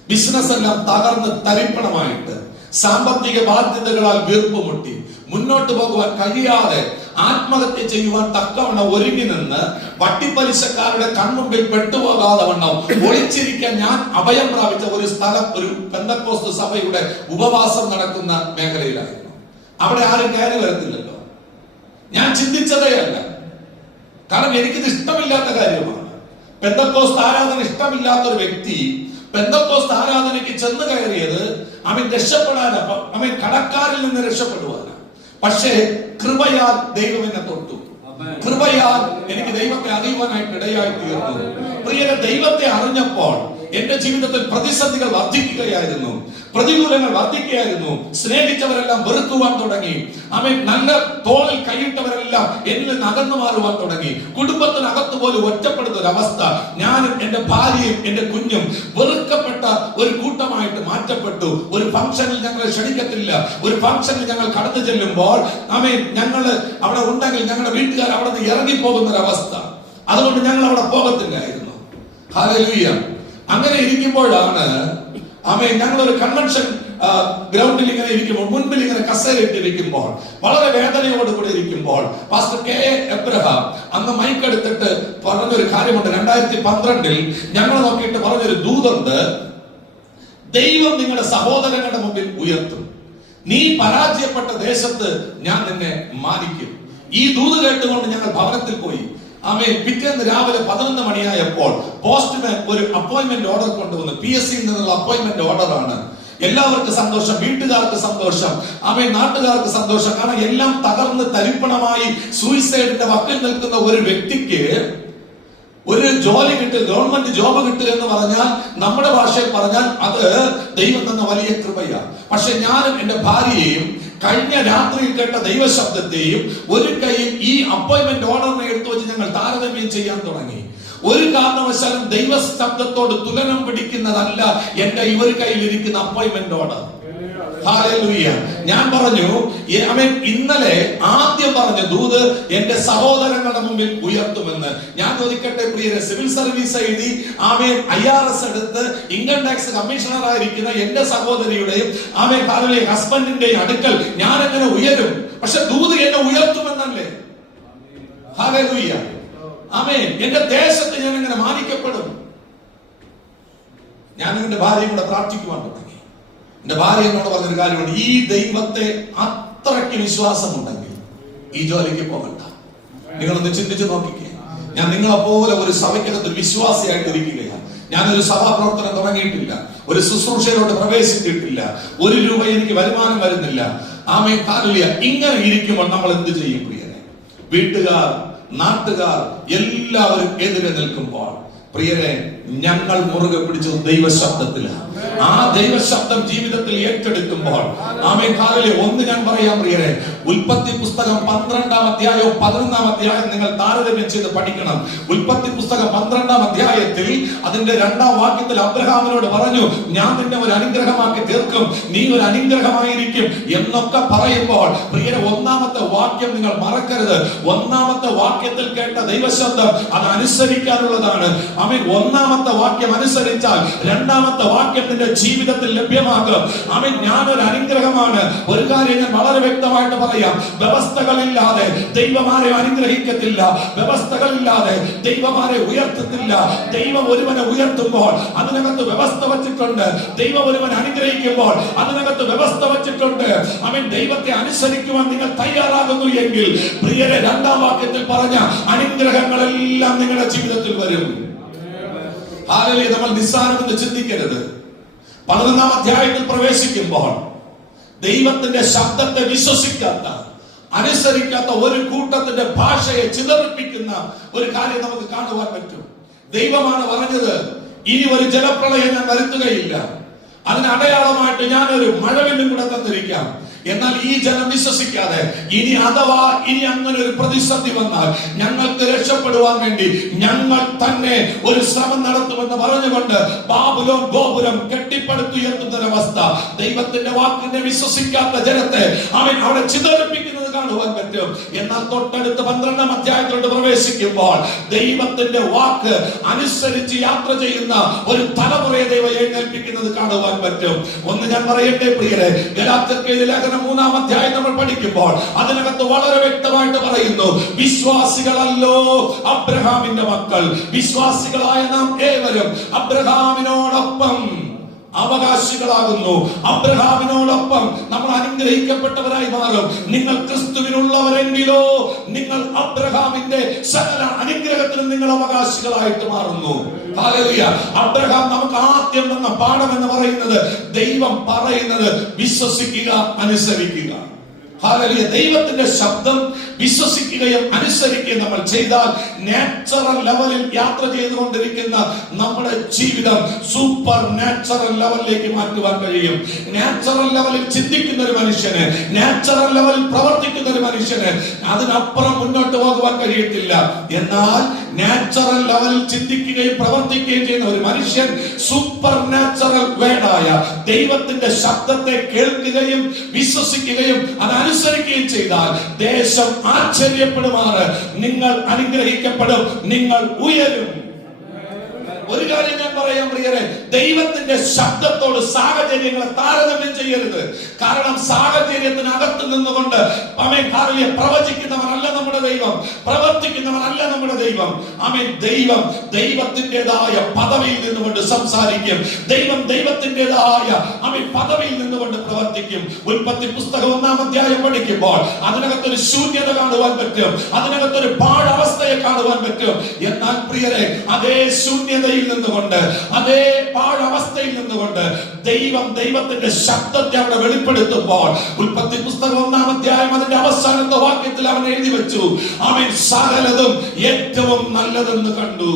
ബിസിനസ് എല്ലാം തകർന്ന് തരിപ്പണമായിട്ട്, സാമ്പത്തിക ബാധ്യതകളാൽ വീർപ്പുമുട്ടി മുന്നോട്ട് പോകുവാൻ കഴിയാതെ ആത്മഹത്യ ചെയ്യുവാൻ തക്കവണ്ണം ഒരുങ്ങി നിന്ന് വട്ടിപ്പലിശക്കാരുടെ കൺമുമ്പിൽ പെട്ടുപോകാതെ വണ്ണം ഒളിച്ചിരിക്കാൻ ഞാൻ അഭയം പ്രാപിച്ച ഒരു സ്ഥലം, ഒരു പെന്തക്കോസ്ത് സഭയുടെ ഉപവാസം നടക്കുന്ന മേഖലയിലായിരുന്നു. അവിടെ ആരും കയറി വരത്തില്ലല്ലോ. ഞാൻ ചിന്തിച്ചതേ അല്ല, കാരണം എനിക്കിത് ഇഷ്ടമില്ലാത്ത കാര്യമാണ്. പെന്തക്കോസ്ത് ആരാധന ഇഷ്ടമില്ലാത്ത ഒരു വ്യക്തി പെന്തക്കോസ്ത് ആരാധനയ്ക്ക് ചെന്ന് കയറിയത് അവൻ രക്ഷപ്പെടാനാ, അവൻ കടക്കാരിൽ നിന്ന് രക്ഷപ്പെടുവാനാ. പക്ഷേ കൃപയാൽ ദൈവം എന്നെ തൊട്ടു. കൃപയാൽ എനിക്ക് ദൈവത്തെ അറിയുവാനായിട്ട് ഇടയായി തീർന്നു. പ്രിയരെ, ദൈവത്തെ അറിഞ്ഞപ്പോൾ എന്റെ ജീവിതത്തിൽ പ്രതിസന്ധികൾ വർദ്ധിക്കുകയായിരുന്നു, പ്രതികൂലങ്ങൾ വർദ്ധിക്കുകയായിരുന്നു. സ്നേഹിച്ചവരെല്ലാം വെറുക്കുവാൻ തുടങ്ങി. അവൻ നല്ല തോളിൽ കൈയിട്ടവരെല്ലാം എന്നിൽ നിന്ന് അകന്നു മാറുവാൻ തുടങ്ങി. കുടുംബത്തിനകത്ത് പോലും ഒറ്റപ്പെടുന്ന ഒരു അവസ്ഥ. ഞാനും എന്റെ ഭാര്യയും എന്റെ കുഞ്ഞും വെറുക്കപ്പെട്ട ഒരു കൂട്ടമായിട്ട് മാറ്റപ്പെട്ടു. ഒരു ഫംഗ്ഷനിൽ ഞങ്ങളെ ക്ഷണിക്കത്തില്ല. ഒരു ഫംഗ്ഷനിൽ ഞങ്ങൾ കടന്നു ചെല്ലുമ്പോൾ ഞങ്ങള് അവിടെ ഉണ്ടെങ്കിൽ ഞങ്ങളുടെ വീട്ടുകാർ അവിടെ നിന്ന് ഇറങ്ങിപ്പോകുന്ന ഒരു അവസ്ഥ. അതുകൊണ്ട് ഞങ്ങൾ അവിടെ പോകത്തില്ലായിരുന്നു. ഹല്ലേലൂയ. അങ്ങനെ ഇരിക്കുമ്പോഴാണ് ഞങ്ങളൊരു കൺവെൻഷൻ ഗ്രൗണ്ടിൽ ഇങ്ങനെ ഇരിക്കുമ്പോൾ, മുൻപിൽ ഇങ്ങനെ കസേരയിട്ടിരിക്കുമ്പോൾ, വളരെ വേദനയോടുകൂടി ഇരിക്കുമ്പോൾ പാസ്റ്റർ കെ എ എബ്രഹാം അന്ന് മൈക്ക് എടുത്തിട്ട് പറഞ്ഞൊരു കാര്യമുണ്ട്. 2012 ഞങ്ങൾ നോക്കിയിട്ട് പറഞ്ഞൊരു ദൂതുണ്ട്, ദൈവം നിങ്ങളുടെ സഹോദരങ്ങളുടെ മുമ്പിൽ ഉയർത്തും, നീ പരാജയപ്പെട്ട ദേശത്ത് ഞാൻ നിന്നെ മാനിക്കും. ഈ ദൂത് കേട്ടുകൊണ്ട് ഞങ്ങൾ ഭവനത്തിൽ പോയി. പിറ്റേന്ന് രാവിലെ 11 മണിയായപ്പോൾ പോസ്റ്റ്മാൻ ഒരു അപ്പോയിന്റ്മെന്റ് ഓർഡർ കൊണ്ടുവന്നു. PSC നിന്നുള്ള അപ്പോയിന്റ്മെന്റ് ഓർഡർ ആണ്. എല്ലാവർക്കും സന്തോഷം, വീട്ടുകാർക്ക് സന്തോഷം, നാട്ടുകാർക്ക് സന്തോഷം. കാരണം എല്ലാം തകർന്ന് തരിപ്പണമായി സൂയിസൈഡിന്റെ വക്കിൽ നിൽക്കുന്ന ഒരു വ്യക്തിക്ക് ഒരു ജോലി കിട്ടുക, ഗവൺമെന്റ് ജോബ് കിട്ടുക എന്ന് പറഞ്ഞാൽ, നമ്മുടെ ഭാഷയിൽ പറഞ്ഞാൽ അത് ദൈവം തന്ന വലിയ കൃപയാണ്. പക്ഷെ ഞാനും എന്റെ ഭാര്യയും കഴിഞ്ഞ രാത്രിയിൽ കേട്ട ദൈവശബ്ദത്തെയും ഒരു കൈയിൽ ഈ അപ്പോയിന്റ്മെന്റ് ഓർഡറിനെ എടുത്തു വെച്ച് ഞങ്ങൾ താരതമ്യം ചെയ്യാൻ തുടങ്ങി. ഒരു കാരണവശാലും ദൈവശബ്ദത്തോട് തുലനം പിടിക്കുന്നതല്ല എന്റെ ഒരു കയ്യിലിരിക്കുന്ന അപ്പോയിന്റ്മെന്റ് ഓർഡർ. ഹല്ലേലൂയ. ഞാൻ പറഞ്ഞു, ഇന്നലെ ആദ്യം പറഞ്ഞ ദൂത് എന്റെ സഹോദരങ്ങളുടെ മുമ്പിൽ ഉയർത്തുമെന്ന്. ഞാൻ ചോദിക്കട്ടെ പ്രിയരെ, സിവിൽ സർവീസ് എഴുതി IRS എടുത്ത് ഇൻകം ടാക്സ് കമ്മീഷണർ ആയിരിക്കുന്ന എന്റെ സഹോദരിയുടെയും ഹസ്ബൻഡിന്റെയും അടുക്കൽ ഞാൻ എങ്ങനെ ഉയരും? പക്ഷെ ദൂത് എന്നെ ഉയർത്തുമെന്നല്ലേ? ഹല്ലേലൂയ. എന്റെ ദേശത്ത് ഞാൻ എങ്ങനെ മാനിക്കപ്പെടും? ഞാൻ എന്റെ ഭാര്യയും കൂടെ പ്രാർത്ഥിക്കുവാൻ തുടങ്ങി. എന്റെ ഭാര്യ എന്നോട് പറഞ്ഞൊരു കാര്യമുണ്ട്, ഈ ദൈവത്തെ അത്രയ്ക്ക് വിശ്വാസമുണ്ടെങ്കിൽ ഈ ജോലിക്ക് പോകണ്ട. നിങ്ങളൊന്ന് ചിന്തിച്ചു നോക്കിക്കേ. ഞാൻ നിങ്ങളെപ്പോലെ ഒരു സഭയ്ക്കകത്ത് ഒരു വിശ്വാസിയായിട്ട് ഇരിക്കുകയാണ്. ഞാനൊരു സഭാപ്രവർത്തനം തുടങ്ങിയിട്ടില്ല, ഒരു ശുശ്രൂഷയിലോട്ട് പ്രവേശിച്ചിട്ടില്ല, 1 രൂപ എനിക്ക് വരുമാനം വരുന്നില്ല. ഹല്ലേലൂയ. ഇങ്ങനെ ഇരിക്കുമ്പോൾ നമ്മൾ എന്ത് ചെയ്യും പ്രിയരെ? വീട്ടുകാർ, നാട്ടുകാർ എല്ലാവരും എതിരെ നിൽക്കുമ്പോൾ പ്രിയരെ, ഞങ്ങൾ മുറുകെ പിടിച്ചത് ദൈവശബ്ദത്തിലാണ്. ആ ദൈവശബ്ദം ജീവിതത്തിൽ ഏറ്റെടുക്കുമ്പോൾ ഒന്ന് ഞാൻ പറയാം പ്രിയരെ, ഉൽപ്പത്തി പുസ്തകം 12-ാം അധ്യായവും 11-ാം അധ്യായം നിങ്ങൾ താരതമ്യം ചെയ്ത് പഠിക്കണം. ഉൽപ്പത്തി പുസ്തകം 12-ാം അധ്യായത്തിൽ അതിന്റെ 2-ാം വാക്യത്തിൽ അബ്രഹാമിനോട് പറഞ്ഞു, ഞാൻ നിന്നെ ഒരു അനുഗ്രഹമാക്കി തീർക്കും, നീ ഒരു അനുഗ്രഹമായിരിക്കും എന്നൊക്കെ പറയുമ്പോൾ പ്രിയരെ, 1-ാമത്തെ വാക്യം നിങ്ങൾ മറക്കരുത്. 1-ാമത്തെ വാക്യത്തിൽ കേട്ട ദൈവശബ്ദം അത് അനുസരിക്കാനുള്ളതാണ്. 1-ാമത്തെ വാക്യം അനുസരിച്ചാൽ 2-ാമത്തെ വാക്യം നിന്റെ ജീവിതത്തിൽ ലഭ്യമാകും. ഞാനൊരു അനുഗ്രഹമാണ്. ഒരു കാര്യം ഞാൻ വളരെ വ്യക്തമായിട്ട് പറയാം, വ്യവസ്ഥകളില്ലാതെ ദൈവമാരെ അനുഗ്രഹിക്കത്തില്ല, വ്യവസ്ഥകളില്ലാതെ ദൈവമാരെ ഉയർത്തത്തില്ല. ദൈവം ഒരുവനെ ഉയർത്തുമ്പോൾ അതിനകത്ത് വ്യവസ്ഥ വച്ചിട്ടുണ്ട്. ദൈവം ഒരുവനെ അനുഗ്രഹിക്കുമ്പോൾ അതിനകത്ത് വ്യവസ്ഥ വച്ചിട്ടുണ്ട്. ദൈവത്തെ അനുസരിക്കുവാൻ നിങ്ങൾ തയ്യാറാകുന്നു എങ്കിൽ പ്രിയരെ, 2-ാം വാക്യത്തിൽ പറഞ്ഞ അനുഗ്രഹങ്ങളെല്ലാം നിങ്ങളുടെ ജീവിതത്തിൽ വരും. ഹല്ലേലൂയ. നമ്മൾ നിസ്സാരമെന്ന് ചിന്തിക്കരുത്. 11-ാം അധ്യായത്തിൽ പ്രവേശിക്കുമ്പോൾ ദൈവത്തിന്റെ ശബ്ദത്തെ വിശ്വസിക്കാത്ത, അനുസരിക്കാത്ത ഒരു കൂട്ടത്തിന്റെ ഭാഷയെ ചിതറിപ്പിക്കുന്ന ഒരു കാര്യം നമുക്ക് കാണുവാൻ പറ്റും. ദൈവമാണ് പറഞ്ഞത്, ഇനി ഒരു ജലപ്രളയം ഞാൻ വരുത്തുകയില്ല, അതിന് അടയാളമായിട്ട് ഞാനൊരു മഴവില്ലും കൂടെ തന്നിരിക്കാം. എന്നാൽ ഈ ജനം വിശ്വസിക്കാതെ ഇനി അഥവാ അങ്ങനെ ഒരു പ്രതിസന്ധി വന്നാൽ ഞങ്ങൾക്ക് രക്ഷപ്പെടുവാൻ വേണ്ടി ഞങ്ങൾ തന്നെ ഒരു ശ്രമം നടത്തുമെന്ന് പറഞ്ഞുകൊണ്ട് ബാബുലോൺ ഗോപുരം കെട്ടിപ്പടുത്തുയർത്തുന്ന അവസ്ഥ, ദൈവത്തിന്റെ വാക്കിനെ വിശ്വസിക്കാത്ത ജനത്തെ അവൻ അവിടെ ചിതറിപ്പിക്കുന്നത് കാണുവാൻ പറ്റും. എന്നാൽ തൊട്ടടുത്ത് 12-ാം അധ്യായത്തിലോട്ട് പ്രവേശിക്കുമ്പോൾ ദൈവത്തിന്റെ വാക്ക് അനുസരിച്ച് യാത്ര ചെയ്യുന്ന ഒരു തലമുറയെ ദൈവം എഴുന്നേൽപ്പിക്കുന്നത് കാണുവാൻ പറ്റും. ഒന്ന് ഞാൻ പറയട്ടെ പ്രിയരെ, ഗലാത്യർക്കെഴുതിയ ലേഖനം 3-ാം അധ്യായം നമ്മൾ പഠിക്കുമ്പോൾ അതിനകത്ത് വളരെ വ്യക്തമായിട്ട് പറയുന്നു, വിശ്വാസികളല്ലോ അബ്രഹാമിന്റെ മക്കൾ, വിശ്വാസികളായ നാം ഏവരും അബ്രഹാമിനോടൊപ്പം അവകാശികളാകുന്നു. അബ്രഹാമിനോടൊപ്പം നമ്മൾ അനുഗ്രഹിക്കപ്പെട്ടവരായി മാറും. നിങ്ങൾ ക്രിസ്തുവിനുള്ളവരെങ്കിലോ നിങ്ങൾ അബ്രഹാമിന്റെ സകല അനുഗ്രഹത്തിനും നിങ്ങൾ അവകാശികളായിട്ട് മാറുന്നു. ഹല്ലേലൂയ. അബ്രഹാം നമുക്ക് ആദ്യം വന്ന പാഠം എന്ന് പറയുന്നത്, ദൈവം പറയുന്നത് വിശ്വസിക്കുക, അനുസരിക്കുക. ഹല്ലേലൂയ. ദൈവത്തിന്റെ ശബ്ദം വിശ്വസിക്കുകയും അനുസരിക്കുകയും നമ്മൾ ചെയ്താൽ നാച്ചുറൽ ലെവലിൽ യാത്ര ചെയ്തുകൊണ്ടിരിക്കുന്ന നമ്മുടെ ജീവിതം സൂപ്പർ നാച്ചുറൽ ലെവലിലേക്ക് മാറ്റുവാൻ കഴിയും. നാച്ചുറൽ ലെവലിൽ ചിന്തിക്കുന്ന ഒരു മനുഷ്യന്, നാച്ചുറൽ ലെവലിൽ പ്രവർത്തിക്കുന്ന ഒരു മനുഷ്യന് അതിനപ്പുറം മുന്നോട്ട് പോകുവാൻ കഴിയത്തില്ല. എന്നാൽ നാച്ചുറൽ ലെവലിൽ ചിന്തിക്കുകയും പ്രവർത്തിക്കുകയും ചെയ്യുന്ന ഒരു മനുഷ്യൻ സൂപ്പർ നാച്ചുറൽ വേടായ ദൈവത്തിന്റെ ശബ്ദത്തെ കേൾക്കുകയും വിശ്വസിക്കുകയും അതനുസരിക്കുകയും ചെയ്താൽ ദേശം ആശ്ചര്യപ്പെടുമാറ് നിങ്ങൾ അനുഗ്രഹിക്കപ്പെടും, നിങ്ങൾ ഉയരും. ഒരു കാര്യം ഞാൻ പറയാം പ്രിയരെ, ദൈവത്തിന്റെ ശബ്ദത്തോട് സാഹചര്യങ്ങളെ താരതമ്യം ചെയ്യരുത്. കാരണം സാഹചര്യത്തിനകത്ത് നിന്നുകൊണ്ട് പ്രവചിക്കുന്നവനല്ല നമ്മുടെ ദൈവം, പ്രവർത്തിക്കുന്നവനല്ല നമ്മുടെ ദൈവം. ദൈവം ദൈവത്തിൻ്റെതായ പദവിയിൽ നിന്നുകൊണ്ട് സംസാരിക്കും. ദൈവം ദൈവത്തിൻ്റെതായ പദവിയിൽ നിന്നുകൊണ്ട് പ്രവർത്തിക്കും. ഉൽപ്പത്തി പുസ്തകം 1-ാം അധ്യായം പഠിക്കുമ്പോൾ അതിനകത്തൊരു ശൂന്യത കാണുവാൻ പറ്റും, അതിനകത്തൊരു പാഴവസ്ഥയെ കാണുവാൻ പറ്റും. എന്നാൽ പ്രിയരെ, അതേ ശൂന്യതയിൽ നിന്നുകൊണ്ട്, അതേ പാഴവസ്ഥയിൽ നിന്നുകൊണ്ട് ദൈവത്തിന്റെ ശബ്ദത്തെ അവിടെ വെളിപ്പെടുത്തുമ്പോൾ ഉൽപ്പത്തി പുസ്തകം 1-ാം അധ്യായം അതിന്റെ അവസാനത്തെ വാക്യത്തിൽ അവൻ എഴുതി വെച്ചു, അവൻ സകലതും ഏറ്റവും നല്ലതെന്ന് കണ്ടു.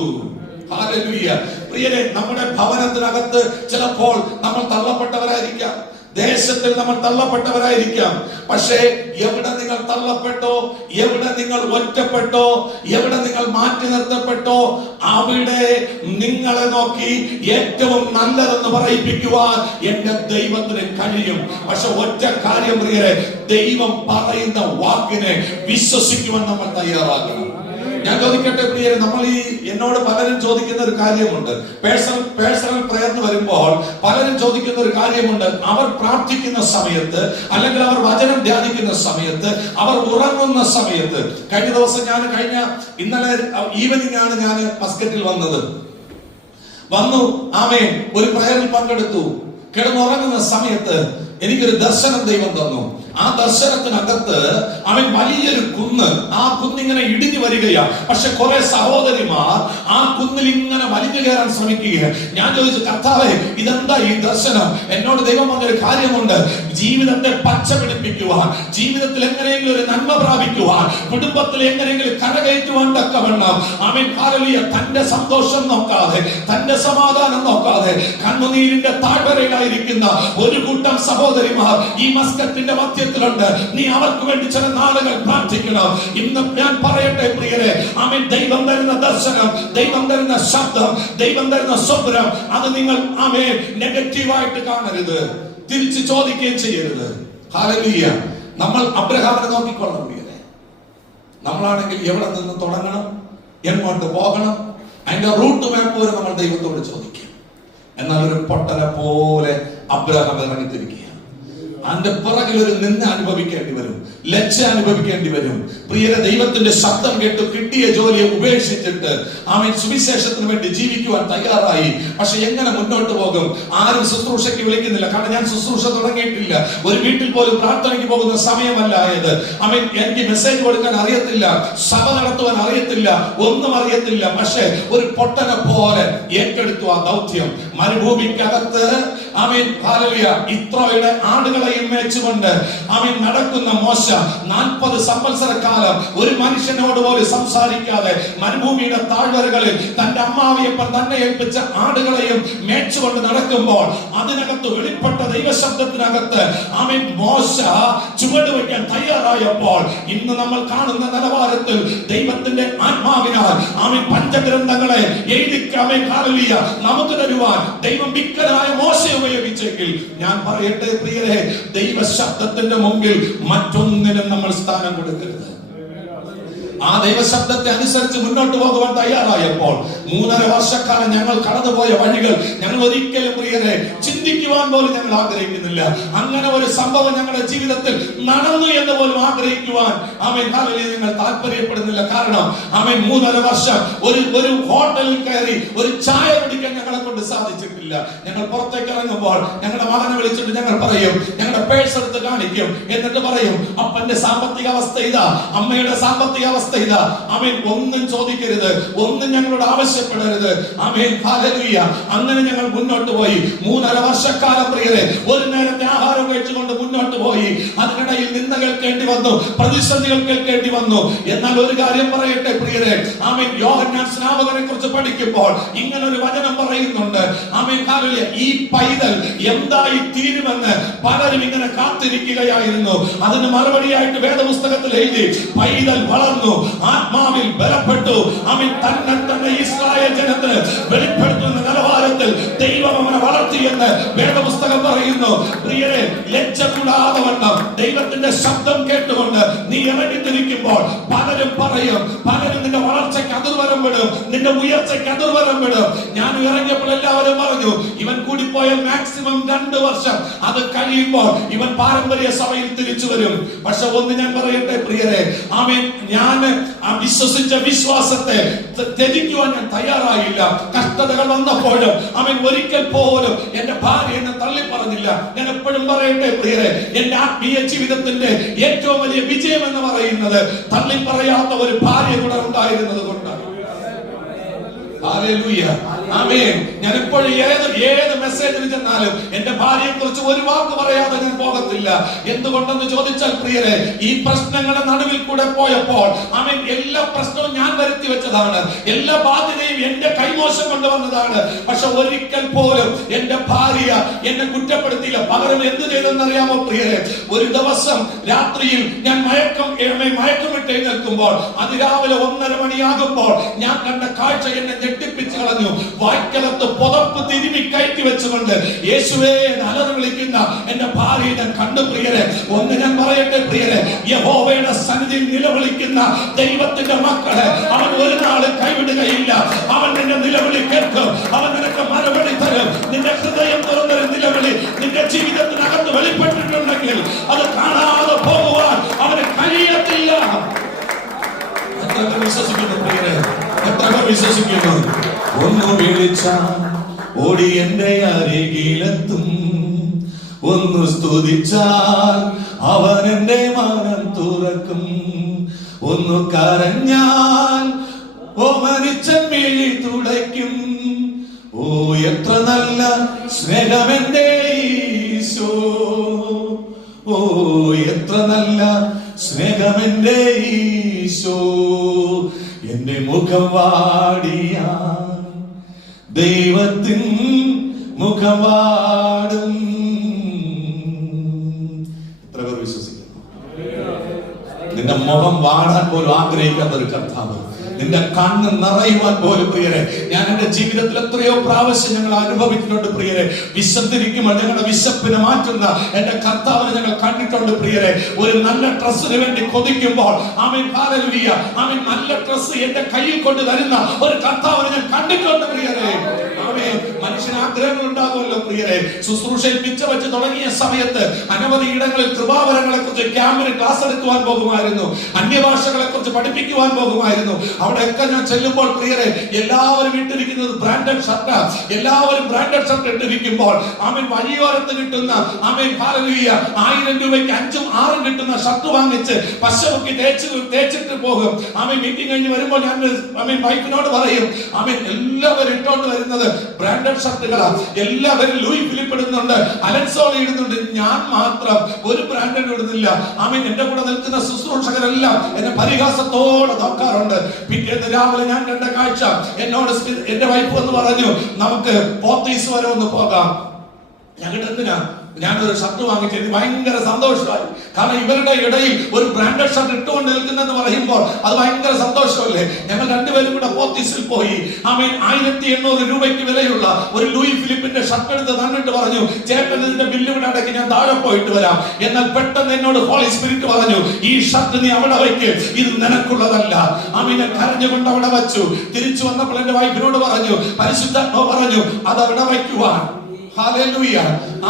ഹല്ലേലൂയ. പ്രിയരെ, നമ്മുടെ ഭവനത്തിനകത്ത് ചിലപ്പോൾ നമ്മൾ തള്ളപ്പെട്ടവരായിരിക്കാം, ദേശത്തിൽ നമ്മൾ തള്ളപ്പെട്ടവരായിരിക്കാം. പക്ഷേ എവിടെ നിങ്ങൾ തള്ളപ്പെട്ടോ, എവിടെ നിങ്ങൾ ഒറ്റപ്പെട്ടോ, എവിടെ നിങ്ങൾ മാറ്റി നിർത്തപ്പെട്ടോ, അവിടെ നിങ്ങളെ നോക്കി ഏറ്റവും നല്ലതെന്ന് പറയിപ്പിക്കുവാൻ എന്റെ ദൈവത്തിന് കഴിയും. പക്ഷെ ഒറ്റ കാര്യം പ്രിയരെ, ദൈവം പറയുന്ന വാക്കിനെ വിശ്വസിക്കുവാൻ നമ്മൾ തയ്യാറാക്കണം. ഞാൻ ചോദിക്കട്ടെ പ്രിയരെ, നമ്മൾ എന്നോട് പലരും ചോദിക്കുന്ന ഒരു കാര്യമുണ്ട്. പേഴ്സണൽ പ്രയർന്ന് വരുമ്പോൾ പലരും ചോദിക്കുന്ന ഒരു കാര്യമുണ്ട്. അവർ പ്രാർത്ഥിക്കുന്ന സമയത്ത്, അല്ലെങ്കിൽ അവർ വചനം ധ്യാനിക്കുന്ന സമയത്ത്, അവർ ഉറങ്ങുന്ന സമയത്ത്. കഴിഞ്ഞ ദിവസം ഇന്നലെ ഈവനിങ് ആണ് ഞാൻ മസ്കറ്റിൽ വന്നു ഒരു പ്രയറിൽ പങ്കെടുത്തു. കിടന്നുറങ്ങുന്ന സമയത്ത് എനിക്കൊരു ദർശനം ദൈവം തന്നു. ആ ദർശനത്തിനകത്ത് അവൻ വലിയൊരു കുന്ന്, ആ കുന്നിങ്ങനെ ഇടിഞ്ഞു വരികയാണ്. പക്ഷെ കുറെ സഹോദരിമാർ ആ കുന്നിൽ ഇങ്ങനെ വലിഞ്ഞു കയറാൻ ശ്രമിക്കുകയാണ്. ഞാൻ ചോദിച്ചു, കർത്താവേ, ഇതെന്താ ഈ ദർശനം? എന്നോട് ദൈവം പറഞ്ഞൊരു കാര്യമുണ്ട്, ജീവിതത്തെ പച്ച പിടിപ്പിക്കുവാൻ, ജീവിതത്തിൽ എങ്ങനെയെങ്കിലും ഒരു നന്മ പ്രാപിക്കുവാൻ, കുടുംബത്തിൽ എങ്ങനെയെങ്കിലും കരകയറ്റുവാൻ തക്കവണ്ണം അവൻ തന്റെ സന്തോഷം നോക്കാതെ, തന്റെ സമാധാനം നോക്കാതെ കണ്ണുനീരിന്റെ താഴ്വരയിലായിരിക്കുന്ന ഒരു കൂട്ടം സഹോദരിമാർ ഈ മസ്കറ്റിന്റെ മധ്യത്തിലുണ്ട്. നീ അവർക്ക് വേണ്ടി ചില നാളുകൾ പ്രാർത്ഥിക്കണം. ഇന്ന് ഞാൻ പറയട്ടെ പ്രിയരെ, ദൈവം തരുന്ന ദർശനം, ദൈവം തരുന്ന ശബ്ദം, ദൈവം തരുന്ന സ്വപ്നം, അത് നിങ്ങൾ നെഗറ്റീവായിട്ട് കാണരുത്, തിരിച്ചു ചോദിക്കുകയും ചെയ്യരുത്. ഹല്ലേലൂയ. നമ്മൾ അബ്രഹാമിനെ നോക്കിക്കൊള്ളണം പ്രിയരെ. നമ്മളാണെങ്കിൽ എവിടെ നിന്ന് തുടങ്ങണം, എങ്ങോട്ട് പോകണം, അതിന്റെ റൂട്ട് മാപ്പ് വരെ നമ്മൾ ദൈവത്തോട് ചോദിക്കും. എന്നാൽ ഒരു പൊട്ടനെ പോലെ അബ്രഹാം ഇറങ്ങിത്തിരിക്കുക. അതിന്റെ പുറകിൽ ഒരു നിന്ന അനുഭവിക്കേണ്ടി വരും, ലജ്ജ അനുഭവിക്കേണ്ടി വരും. പ്രിയരെ, ദൈവത്തിന്റെ ശബ്ദം കേട്ട് കിട്ടിയ ജോലിയെ ഉപേക്ഷിച്ചിട്ട് അവൻ സുവിശേഷത്തിന് വേണ്ടി ജീവിക്കുവാൻ തയ്യാറായി. പക്ഷെ എങ്ങനെ മുന്നോട്ട് പോകും? ആരും ശുശ്രൂഷയ്ക്ക് വിളിക്കുന്നില്ല. കാരണം ഞാൻ ശുശ്രൂഷ തുടങ്ങിയിട്ടില്ല, ഒരു വീട്ടിൽ പോലും പ്രാർത്ഥനയ്ക്ക് പോകുന്ന സമയമല്ലായത്. എനിക്ക് മെസ്സേജ് കൊടുക്കാൻ അറിയത്തില്ല, സഭ നടത്തുവാൻ അറിയത്തില്ല, ഒന്നും അറിയത്തില്ല. പക്ഷെ ഒരു പൊട്ടനെ പോലെ ഏറ്റെടുത്തു ആ ദൗത്യം. മരുഭൂമിക്കകത്ത് ആമേൻ ഹല്ലേലൂയ ഇത്രോയുടെ ആടുകളെയും മേച്ചുകൊണ്ട് ആമേൻ നടക്കുന്ന മോശ 40 സംവത്സരക്കാലം ഒരു മനുഷ്യനോട് പോലും സംസാരിക്കാതെ മരുഭൂമിയുടെ താഴ്വരകളിൽ തന്റെ അമ്മാവിയപ്പൻ തന്നെ ഏൽപ്പിച്ച ആടുകളെയും മേച്ചുകൊണ്ട് നടക്കുമ്പോൾ അതിനകത്ത് വെളിപ്പെട്ട ദൈവശബ്ദത്തിനകത്ത് ആമേൻ മോശ ചുവട് വയ്ക്കാൻ തയ്യാറായപ്പോൾ ഇന്ന് നമ്മൾ കാണുന്ന നിലവാരത്തിൽ ദൈവത്തിന്റെ ആത്മാവിനാൽ ആമേൻ പഞ്ചഗ്രന്ഥങ്ങളെ എഴുതിക്കാമേൻ ഹല്ലേലൂയ നമുക്ക് തരുവാൻ ദൈവം വിക്കനായ മോശയെ ഉപയോഗിച്ചെങ്കിൽ ഞാൻ പറയട്ടെ പ്രിയരെ, ദൈവശബ്ദത്തിന്റെ മുമ്പിൽ മറ്റൊന്നിനും നമ്മൾ സ്ഥാനം കൊടുക്കരുത്. ആ ദൈവശബ്ദത്തെ അനുസരിച്ച് മുന്നോട്ട് പോകുവാൻ തയ്യാറായപ്പോൾ 3.5 വർഷക്കാലം ഞങ്ങൾ കടന്നുപോയ വഴികൾ ഞങ്ങൾ ഒരിക്കലും പ്രിയരെ ചിന്തിക്കുവാൻ പോലും ഞങ്ങൾ ആഗ്രഹിക്കുന്നില്ല. അങ്ങനെ ഒരു സംഭവം ഞങ്ങളുടെ ജീവിതത്തിൽ നടന്നു എന്ന് പോലും ആഗ്രഹിക്കുവാൻ ആമേൻ ഹല്ലേലൂയ ഞങ്ങൾ താല്പര്യപ്പെടുന്നില്ല. കാരണം ആമേൻ 3.5 വർഷം ഒരു ഹോട്ടലിൽ കയറി ഒരു ചായ കുടിക്കാൻ ഞങ്ങളെ കൊണ്ട് സാധിച്ചിട്ടില്ല. ഞങ്ങൾ പുറത്തേക്ക് ഇറങ്ങുമ്പോൾ ഞങ്ങളുടെ മകനെ വിളിച്ചിട്ട് ഞങ്ങൾ പറയും, ഞങ്ങളുടെ പേഴ്സ് എടുത്ത് കാണിക്കും, എന്നിട്ട് പറയും അപ്പന്റെ സാമ്പത്തിക അവസ്ഥ ഇതാ, അമ്മയുടെ സാമ്പത്തിക അവസ്ഥ ഇതാ. ആമേൻ ഒന്നും ചോദിക്കരുത്, ഒന്നും ഞങ്ങളോട് ആവശ്യപ്പെടരുത്. Amen hallelujah. അങ്ങനെ ഞങ്ങൾ മുന്നോട്ട് പോയി 3.5 വർഷക്കാലം പ്രിയരെ ഒരു നേരത്തെ ആഹാരം കഴിച്ചുകൊണ്ട് മുന്നോട്ട് പോയി. അതിനിടയിൽ നിന്ദ കേൾക്കേണ്ടി വന്നു, പ്രതിസന്ധികൾ കേൾക്കേണ്ടി വന്നു. എന്നാൽ ഒരു കാര്യം പറയട്ടെ പ്രിയരെ, ആമേൻ യോഹന്നാൻ സ്നാപകനെ കുറിച്ച് പഠിക്കുമ്പോൾ ഇങ്ങനെ ഒരു വചനം പറയുന്നുണ്ട്. Amen hallelujah. ഈ പൈതൽ എന്തായി തീരുമെന്ന് പലരും ഇങ്ങനെ കാത്തിരിക്കുകയായിരുന്നു. അതിന് മറുപടിയായിട്ട് വേദപുസ്തകത്തിൽ എഴുതി, പൈതൽ വളർന്നു, ആത്മാവിൽ ബലപ്പെട്ടു. ആമേൻ തന്നെ ഇസ്രായേൽ ജനത്തിന് വെളിപ്പെടുത്തുന്ന നിലവാരത്തിൽ ദൈവം അവനെ വളർത്തിയെന്ന് വേദപുസ്തകം പറയുന്നു. പ്രിയരെ, ലജ്ജ കൂടാതെ വണ്ണം ദൈവത്തിന്റെ ശബ്ദം കേട്ടുകൊണ്ട് നീ ഇറങ്ങിത്തിരിക്കുമ്പോൾ പലരും പറയും, പലരും നിന്റെ വളർച്ചയ്ക്ക് അതിർവരം വിടും, നിന്റെ ഉയർച്ചയ്ക്ക് അതിർവരം വിടും. ഞാൻ ഇറങ്ങിയപ്പോൾ എല്ലാവരും പറഞ്ഞു ഇവൻ കൂടിപ്പോയ മാക്സിമം 2 വർഷം, അത് കഴിയുമ്പോൾ ഇവൻ പാരമ്പര്യ സഭയിൽ തിരിച്ചു വരും. പക്ഷെ ഒന്ന് ഞാൻ പറയട്ടെ പ്രിയരെ, ആമേൻ ഞാൻ വിശ്വസിച്ച വിശ്വാസത്തെ ത്യജിക്കുവാൻ ഞാൻ തയ്യാറായില്ല. കഷ്ടതകൾ വന്നപ്പോഴും അവൻ ഒരിക്കൽ പോലും എന്റെ ഭാര്യ എന്നെ തള്ളി പറഞ്ഞില്ല. ഞാൻ എപ്പോഴും പറയട്ടെ പ്രിയരെ, എന്റെ ആത്മീയ ജീവിതത്തിന്റെ ഏറ്റവും വലിയ വിജയം എന്ന് പറയുന്നത് തള്ളി പറയാത്ത ഒരു ഭാര്യ കൂടെ ഉണ്ടായിരുന്നത് കൊണ്ടാണ്. ഹല്ലേലൂയ, ആമേൻ. ഞാൻ എപ്പോഴും ഏത് മെസ്സേജിൽ ചെന്നാലും എന്റെ ഭാര്യയെ കുറിച്ച് ഒരു വാക്ക് പറയാതെ ഞാൻ പോകത്തില്ല. എന്തുകൊണ്ടെന്ന് ചോദിച്ചാൽ പ്രിയരെ, ഈ പ്രശ്നങ്ങളുടെ നടുവിൽ കൂടെ പോയപ്പോൾ ആമേൻ എല്ലാ പ്രശ്നവും ഞാൻ വരുത്തി വെച്ചതാണ്, എല്ലാ ബാധ്യതയും എന്റെ കൈമോശം കൊണ്ടുവന്നതാണ്. പക്ഷെ ഒരിക്കൽ പോലും എന്റെ ഭാര്യ എന്നെ കുറ്റപ്പെടുത്തിയില്ല. പകരം എന്ത് ചെയ്തെന്നറിയാമോ പ്രിയരെ, ഒരു ദിവസം രാത്രിയിൽ ഞാൻ മയക്കമിട്ട് എഴുന്നേൽക്കുമ്പോൾ അതിരാവിലെ 1:30 മണിയാകുമ്പോൾ ഞാൻ കണ്ട കാഴ്ച എന്നെ ഞെട്ടിപ്പിച്ചു കളഞ്ഞു. വായ്ക്കലത്ത് പുതപ്പ് തിരുമി കയറ്റി വെച്ചുകൊണ്ട് യേശുവേ അലറി വിളിക്കുന്ന എന്റെ ഭാര്യയെ ഞാൻ കണ്ടു. പ്രിയരെ, ഒന്ന് ഞാൻ പറയട്ടെ പ്രിയരെ, യഹോവയുടെ സന്നിധിയിൽ നിലവിളിക്കുന്ന ദൈവത്തിന്റെ മക്കളെ അവൻ ഒരു നാളും കൈവിടുകയില്ല. അവൻ നിന്റെ നിലവിളി കേൾക്കും, അവൻ നിനക്ക് മറുപടി തരും. നിന്റെ ഹൃദയം തുറന്നൊരു നിലവിളി നിന്റെ ജീവിതത്തിനകത്ത് വെളിപ്പെട്ടിട്ടുണ്ടെങ്കിൽ അത് കാണാതെ പോകുവാൻ അവന് കഴിയത്തില്ല. വിശ്വസിക്കുന്നു പ്രിയരെ, എത്ര വിശ്വസിക്കുന്നു? ഒന്ന് വിളിച്ചാൽ ഓടി എന്റെ അരികിലെത്തും, ഒന്ന് സ്തുതിച്ചാൽ അവൻ എന്റെ മനം തുറക്കും, ഒന്ന് കരഞ്ഞാൽ ഓമനിച്ചമ്മിഴി തുടയ്ക്കും. ഓ എത്ര നല്ല സ്നേഹമെന്റെ ഈശോ, ഓ എത്ര നല്ല സ്നേഹമെന്റെ ഈശോ. എന്റെ മുഖം വാടിയ ദൈവത്തിൻ മുഖം വാടും. എത്ര പേർ വിശ്വസിക്കുന്നു? നിന്റെ മുഖം വാടാൻ പോലും ആഗ്രഹിക്കാത്ത ഒരു കർത്താവ്, നിന്റെ കണ്ണ് നിറയുവാൻ പോലും പ്രിയരെ, ഞാൻ എന്റെ ജീവിതത്തിൽ എത്രയോ പ്രാവശ്യം ഞങ്ങൾ അനുഭവിച്ചിട്ടുണ്ട് പ്രിയരെ. വിശന്നിരിക്കുമ്പോൾ ഞങ്ങളുടെ വിശപ്പിനെ മാറ്റുന്ന എന്റെ കർത്താവിനെ ഞങ്ങൾ കണ്ടിട്ടുണ്ട് പ്രിയരെ. ഒരു നല്ല ഡ്രസ്സിന് വേണ്ടി കൊതിക്കുമ്പോൾ ആമേൻ ഹല്ലേലൂയ, ആമേൻ നല്ല ഡ്രസ്സ് എന്റെ കയ്യിൽ കൊണ്ട് തരുന്ന ഒരു കർത്താവിനെ ഞാൻ കണ്ടിട്ടുണ്ട് പ്രിയരെ. ആമേൻ. മനുഷ്യന് ആഗ്രഹങ്ങൾ ഉണ്ടാകുമല്ലോ പ്രിയരെ. ശുശ്രൂഷയിൽ പിച്ച വെച്ച് തുടങ്ങിയ സമയത്ത് അനവധി ഇടങ്ങളിൽ കൃപാവരങ്ങളെ കുറിച്ച് ക്യാമ്പിന് ക്ലാസ് എടുക്കുവാൻ പോകുമായിരുന്നു, അന്യഭാഷകളെ കുറിച്ച് പഠിപ്പിക്കുവാൻ പോകുമായിരുന്നു. അവിടെയൊക്കെ ഞാൻ ചെല്ലുമ്പോൾ പ്രിയരെ, എല്ലാവരും ഇട്ടിരിക്കുന്നത് ബ്രാൻഡഡ് ഷർട്ട്, എല്ലാവരും ബ്രാൻഡഡ് ഷർട്ട് ഇട്ടിരിക്കുമ്പോൾ ആമേൻ വഴിയോരത്ത് കിട്ടുന്ന ആമേൻ ഹല്ലേലൂയ 1000 രൂപയ്ക്ക് 5ഉം 6ഉം കിട്ടുന്ന ഷർട്ട് വാങ്ങിച്ച് പശമുക്കി തേച്ചിട്ട് പോകും. ആമേൻ മീറ്റിംഗ് കഴിഞ്ഞ് വരുമ്പോൾ ഞാൻ ആമേൻ വൈഫിനോട് പറയും, ആമേൻ എല്ലാവരും ഇട്ടോണ്ട് വരുന്നത് ബ്രാൻഡഡ് ബ്രാൻഡഡ് ഷർട്ടുകളാ. എല്ലാവരും ലൂയി ഫിലിപ്പ് ഇടുന്നുണ്ട്, അലൻസോൾ ഇടുന്നുണ്ട്, ഞാൻ മാത്രം ഒരു ബ്രാൻഡഡ് ഇടുന്നില്ല. ആമേൻ. എന്റെ കൂടെ നിൽക്കുന്ന ശുശ്രൂഷകരെല്ലാം എന്നെ പരിഹാസത്തോടെ നോക്കാറുണ്ട്. പിറ്റേന്ന് രാവിലെ ഞാൻ കണ്ട കാഴ്ച, എന്നോട് എന്റെ വൈഫ് എന്ന് പറഞ്ഞു, നമുക്ക് പോത്തീസ് വരെ ഒന്ന് പോകാം. ഞങ്ങളുടെ എന്തിനാ? ഞാനൊരു ഷർട്ട് വാങ്ങിച്ചു. എനിക്ക് ഭയങ്കര സന്തോഷമായി. കാരണം ഇവരുടെ ഇടയിൽ ഒരു ബ്രാൻഡഡ് ഷർട്ട് ഇട്ടുകൊണ്ട് നിൽക്കുന്നെന്ന് പറയുമ്പോൾ അത് ഭയങ്കര സന്തോഷമല്ലേ. ഞങ്ങൾ രണ്ടുപേരും കൂടെ പോത്തീസിൽ പോയി. ആമേൻ. 1800 രൂപയ്ക്ക് വിലയുള്ള ഒരു ലൂയി ഫിലിപ്പിന്റെ ഷർട്ട് എടുത്ത് തന്നിട്ട് പറഞ്ഞു, ചേട്ടൻ ഇതിന്റെ ബില്ല് കൂടെ അടക്കി ഞാൻ താഴെ പോയിട്ട് വരാം. എന്നാൽ പെട്ടെന്ന് എന്നോട് ഹോളി സ്പിരിറ്റ് പറഞ്ഞു, ഈ ഷർട്ട് നീ അവിടെ വയ്ക്ക്, ഇത് നിനക്കുള്ളതല്ല. ആമേൻ. ഞാൻ കരഞ്ഞുകൊണ്ട് അവിടെ വച്ചു. തിരിച്ചു വന്നപ്പോൾ എന്റെ വൈഫിനോട് പറഞ്ഞു, പരിശുദ്ധാത്മാവ് പറഞ്ഞു അത് അവിടെ വയ്ക്കുവാൻ. ഹല്ലേലൂയ.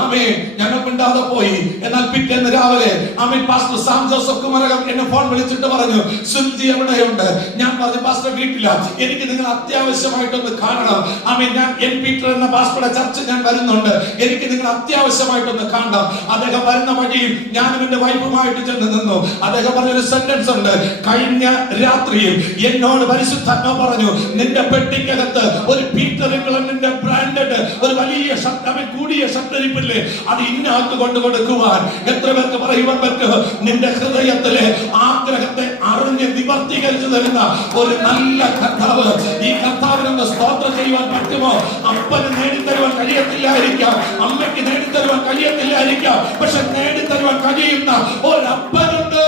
ആമേൻ. ഞങ്ങൾ മിണ്ടാതെ പോയി. എന്നാൽ പിറ്റേന്ന് രാവിലെ ആമേൻ പാസ്റ്റർ സാം ജോസഫ് കുമരകം എന്നെ ഫോൺ വിളിച്ചിട്ട് പറഞ്ഞു, സുൽജി എവിടെയുണ്ട്? ഞാൻ പറഞ്ഞു, പാസ്റ്റർ വീട്ടില്ല, എനിക്ക് നിങ്ങൾ അത്യാവശ്യമായിട്ടൊന്ന് കാണണം. ആമേൻ. ഞാൻ എൻ പീറ്റർ എന്ന പാസ്റ്ററുടെ ചർച്ച ഞാൻ വരുന്നുണ്ട്, എനിക്ക് നിങ്ങൾ അത്യാവശ്യമായിട്ടൊന്ന് കാണണം. അദ്ദേഹം വരുന്ന വഴിയിൽ ഞാനും എന്റെ വൈഫുമായിട്ട് ചെന്ന് നിന്നു. അദ്ദേഹം പറഞ്ഞൊരു സെന്റൻസ് ഉണ്ട്, കഴിഞ്ഞ രാത്രിയിൽ എന്നോട് പരിശുദ്ധാത്മാവ് പറഞ്ഞു, നിന്റെ പെട്ടിക്കകത്ത് ഒരു പീറ്റർ ഇംഗ്ലണ്ടിന്റെ ബ്രാൻഡഡ് ഒരു വലിയ ഷർട്ട്, കൂടിയ ഷർട്ടരിപ്പില്ലേ, അത് ഇന്നകത്ത് കൊണ്ടു കൊടുക്കുവാൻ. എത്ര പേർക്ക് പറയുവാൻ പറ്റും? നിന്റെ ഹൃദയത്തിലെ ആഗ്രഹത്തെ അറിഞ്ഞ് നിവർത്തീകരിച്ചു തരുന്ന ഒരു നല്ല കർത്താവ്. ഈ കർത്താവിനൊന്ന് സ്തോത്രം ചെയ്യുവാൻ പറ്റുമോ? അപ്പന് നേടിത്തരുവാൻ കഴിയത്തില്ലായിരിക്കാം, അമ്മയ്ക്ക് നേടിത്തരുവാൻ കഴിയത്തില്ലായിരിക്കാം, പക്ഷെ നേടിത്തരുവാൻ കഴിയുന്ന ഒരപ്പനുണ്ട്.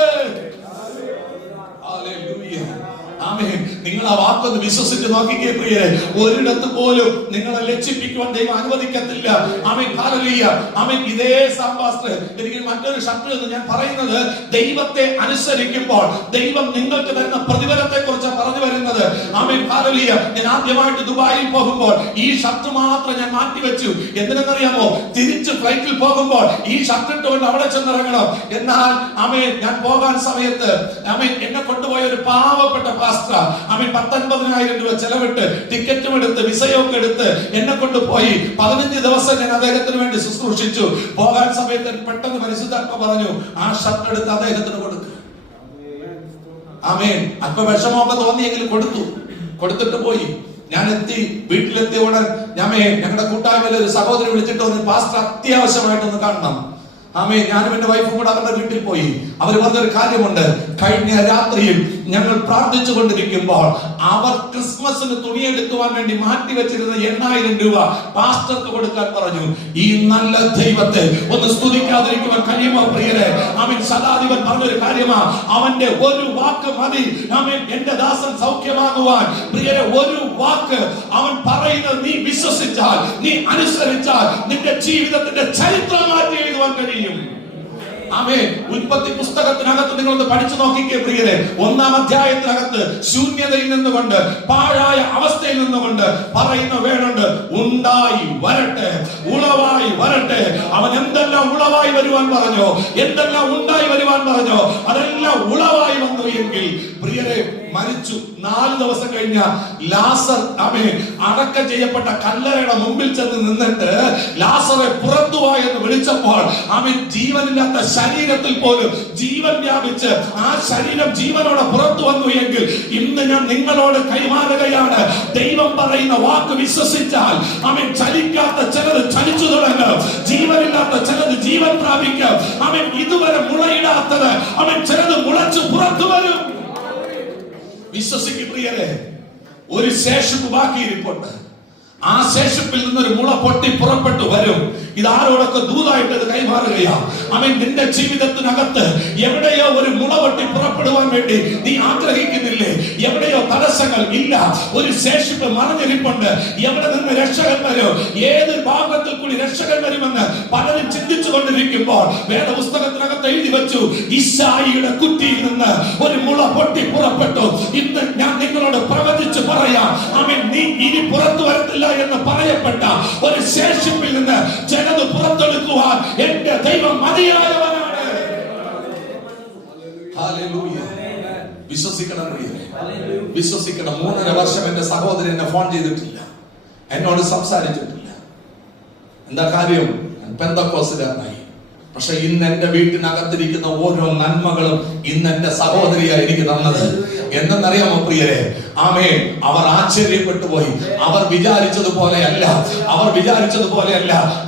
ആമേൻ. നിങ്ങൾ ആ വാക്കൊന്ന് വിശ്വസിച്ച് നോക്കിക്കേ പ്രിയരെ. ഒരിടത്ത് പോലും നിങ്ങളെ ലജ്ജിപ്പിക്കുവാൻ ദൈവം അനുവദിക്കത്തില്ല. ആമേൻ. ഹല്ലേലൂയ. ആമേൻ. ഇതേ സാമ്പാസ്റ്റർ എനിക്ക് മറ്റൊരു ഷർട്ട് എന്ന് ഞാൻ പറയുന്നത്, ദൈവത്തെ അനുസരിക്കുമ്പോൾ ദൈവം നിങ്ങൾക്ക് തരുന്ന പ്രതിഫലത്തെ കുറിച്ച് പറഞ്ഞു വരുന്നത്. ആമേൻ. ഹല്ലേലൂയ. ഞാൻ ആദ്യമായിട്ട് ദുബായിൽ പോകുമ്പോൾ ഈ ഷർട്ട് മാത്രം ഞാൻ മാറ്റിവെച്ചു. എന്തിനെന്നറിയാമോ? തിരിച്ച് ഫ്ലൈറ്റിൽ പോകുമ്പോൾ ഈ ഷർട്ട് ഇട്ടുകൊണ്ട് അവിടെ ചെന്നിറങ്ങണം. എന്നാൽ ആമേൻ ഞാൻ പോകാൻ സമയത്ത് ആമേൻ എന്നെ കൊണ്ടുപോയ ഒരു പാവപ്പെട്ട പാസ്റ്റർ ആമേൻ 19,000 രൂപ ചെലവിട്ട് ടിക്കറ്റും എടുത്ത് വിസയൊക്കെ എടുത്ത് എന്നെ കൊണ്ടുപോയി. 15 ദിവസം ഞാൻ അദ്ദേഹത്തിന് വേണ്ടി ശുശ്രൂഷിച്ചു. പോകാൻ സമയത്ത് പെട്ടെന്ന് പരിശുദ്ധാത്മാവ് പറഞ്ഞു, ആ ഷർട്ട് എടുത്ത് അദ്ദേഹത്തിന് കൊടുക്കുക. ആമേൻ. അല്പ വിഷമമൊക്കെ തോന്നിയെങ്കിലും കൊടുത്തിട്ട് പോയി. ഞാൻ വീട്ടിലെത്തിയ ഉടൻ ഞങ്ങളുടെ കൂട്ടായ്മയിലെ ഒരു സഹോദരി വിളിച്ചിട്ട് പറഞ്ഞു, പാസ്റ്റർ അത്യാവശ്യമായിട്ടൊന്ന് കാണണം. ആമേൻ. ഞാനും എന്റെ വൈഫും കൂടെ അവരുടെ വീട്ടിൽ പോയി. അവർ പറഞ്ഞൊരു കാര്യമുണ്ട്, കഴിഞ്ഞ രാത്രിയിൽ ഞങ്ങൾ പ്രാർത്ഥിച്ചു കൊണ്ടിരിക്കുമ്പോൾ അവർ ക്രിസ്മസിന് തുണിയെടുക്കുവാൻ വേണ്ടി മാറ്റി വെച്ചിരുന്ന 8,000 രൂപ പാസ്റ്റർക്ക് കൊടുക്കാൻ പറഞ്ഞു. ഈ നല്ല ദൈവത്തെ ഒന്ന് സ്തുതിക്കാതിരിക്കുവാൻ കഴിയുമോ പ്രിയരെ? ആമേൻ. ശതാധിപൻ പറഞ്ഞൊരു കാര്യമാ, അവന്റെ ഒരു വാക്ക് മതി ആമേൻ എന്റെ ദാസൻ സൗഖ്യമാകുവാൻ. പ്രിയരെ, ഒരു വാക്ക് അവൻ പറയുന്നത് നീ വിശ്വസിച്ചാൽ, നീ അനുസരിച്ചാൽ, നിന്റെ ജീവിതത്തിന്റെ ചരിത്രം മാറ്റി എഴുതുവാൻ കഴിയും. ആമേൻ. ഉൽപ്പത്തി പുസ്തകത്തിനകത്ത് നിങ്ങളൊന്ന് പഠിച്ചു നോക്കിക്കേ പ്രിയരെ. 1-ാം അധ്യായത്തിനകത്ത് ശൂന്യതയിൽ നിന്നുകൊണ്ട്, പാഴായ അവസ്ഥയിൽ നിന്നുകൊണ്ട് പറയുന്ന വേടുണ്ട്, ഉണ്ടായി വരട്ടെ, ഉളവായി വരട്ടെ. അവൻ എന്തെല്ലാം ഉളവായി വരുവാൻ പറഞ്ഞോ, എന്തെല്ലാം ഉണ്ടായി വരുവാൻ പറഞ്ഞോ, അതെല്ലാം ഉളവായി വന്നു. എങ്കിൽ പ്രിയരെ, മരിച്ചു 4 ദിവസം കഴിഞ്ഞ ലാസർ ആമേൻ അടക്കം ചെയ്യപ്പെട്ട കല്ലറയുടെ മുമ്പിൽ ചെന്ന് നിന്നിട്ട് ലാസറെ പുറത്തു വാ എന്ന് വിളിച്ചപ്പോൾ ആമേൻ ജീവനില്ലാത്ത ശരീരത്തിൽ പോലും ജീവൻ വ്യാപിച്ച് ആ ശരീരം ജീവനോടെ പുറത്തു വന്നു. എങ്കിൽ ഇന്ന് ഞാൻ നിങ്ങളോട് കൈമാറുകയാണ്, ദൈവം പറയുന്ന വാക്ക് വിശ്വസിച്ചാൽ ആമേൻ ചലിക്കാത്ത ചിലത് ചലിച്ചു തുടങ്ങും, ജീവനില്ലാത്ത ചിലത് ജീവൻ പ്രാപിക്കും. ആമേൻ. ഇതുവരെ മുളയിടാത്തത് ആമേൻ ചിലത് മുളച്ചു പുറത്തു വരും. വിശ്വസിക്കും പ്രിയരെ. ഒരു ശേഷിപ്പ് ബാക്കിയിരിപ്പുണ്ട്. ആ ശേഷിപ്പിൽ നിന്നൊരു മുള പൊട്ടി പുറപ്പെട്ടു വരും. ഇതാരോടൊക്കെ ദൂതായിട്ട് ഇത് കൈമാറുകയാ. ആമേൻ. നിന്റെ ജീവിതത്തിനകത്ത് എവിടെയോ ഒരു മുള പൊട്ടി പുറപ്പെടുവാൻ വേണ്ടി നീ ആഗ്രഹിക്കുന്നില്ലേ? എവിടെയോ തടസ്സങ്ങൾ ഇല്ല, ഒരു ശേഷിപ്പ് മറഞ്ഞിരിപ്പുണ്ട്. എവിടെ നിന്ന് രക്ഷകൻ വരും, ഏത് ഭാഗത്തിൽ കൂടി രക്ഷകൻ വരുമെന്ന് പലരും ചിന്തിച്ചു കൊണ്ടിരിക്കുമ്പോൾ വേദപുസ്തകത്തിനകത്ത് എഴുതി വെച്ചു, ഇശായിയുടെ കുറ്റിയിൽ നിന്ന് ഒരു മുള പൊട്ടി പുറപ്പെട്ടു. ഇന്ന് ഞാൻ നിങ്ങളോട് പ്രവചിച്ചു പറയാം, ആമേൻ, നീ ഇനി പുറത്തു വരത്തില്ല എന്ന് പറയപ്പെട്ട ഒരു ശേഷിപ്പിൽ നിന്ന് ചിലത് പുറത്തെടുക്കുവാൻ എന്റെ ദൈവം മതിയായവനാണ്. ഹല്ലേലൂയ. വിശ്വസിക്കണം പ്രിയരെ, വിശ്വസിക്കണം. 3.5 വർഷം എന്റെ സഹോദരൻ എന്നെ ഫോൺ ചെയ്തിട്ടില്ല, എന്നോട് സംസാരിച്ചിട്ടില്ല. എന്താ കാര്യം? പെന്തക്കോസ്തുകാരനായി. പക്ഷെ ഇന്ന് എന്റെ വീട്ടിനകത്തിരിക്കുന്ന ഓരോ നന്മകളും ഇന്ന് എന്റെ സഹോദരിയായി എനിക്ക് തന്നത്. എന്തെന്നറിയാമോ പ്രിയരെ? ആമേൻ, അവർ ആശ്ചര്യപ്പെട്ടു പോയി. അവർ വിചാരിച്ചതുപോലെയല്ല.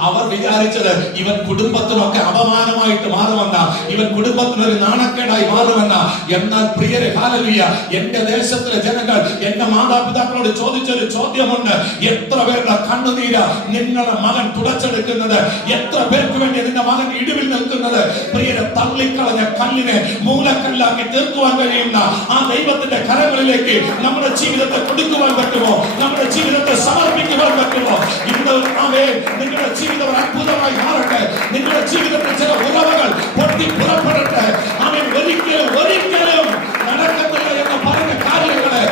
അവർ വിചാരിച്ചത് ഇവൻ കുടുംബത്തിനൊക്കെ അപമാനമായിട്ട് മാറുമെന്ന, ഇവൻ കുടുംബത്തിനൊരു നാണക്കേടായി മാറുമെന്ന. എന്നാൽ പ്രിയരെ, ഹല്ലേലൂയ, എന്റെ ദേശത്തിലെ ജനങ്ങൾ എന്റെ മാതാപിതാക്കളോട് ചോദിച്ചൊരു ചോദ്യമുണ്ട്: എത്ര പേരുടെ കണ്ണുനീര നിങ്ങളുടെ മകൻ തുടച്ചെടുക്കുന്നത്? എത്ര പേർക്ക് വേണ്ടി നിന്റെ മകൻ ഇടിവിൽ നിൽക്കുന്നത്? പ്രിയരെ, തള്ളിക്കളഞ്ഞ കല്ലിനെ മൂലക്കല്ലാക്കി തീർക്കുവാൻ കഴിയുന്ന ആ ദൈവത്തിന്റെ കരങ്ങളിലേക്ക് നമ്മുടെ ജീവിതത്തെ കൊടുക്കുവാൻ പറ്റുമോ? നമ്മുടെ ജീവിതത്തെ സമർപ്പിക്കുവാൻ പറ്റുമോ? ഇന്ന് നിങ്ങളുടെ ജീവിതം അത്ഭുതമായി മാറട്ടെ. നിങ്ങളുടെ ജീവിതത്തിൽ ചില ഉറവകൾ പൊട്ടി പുറപ്പെടട്ടെ. ഒരിക്കലും നടക്കത്തില്ല എന്ന് പറഞ്ഞ കാര്യങ്ങളെ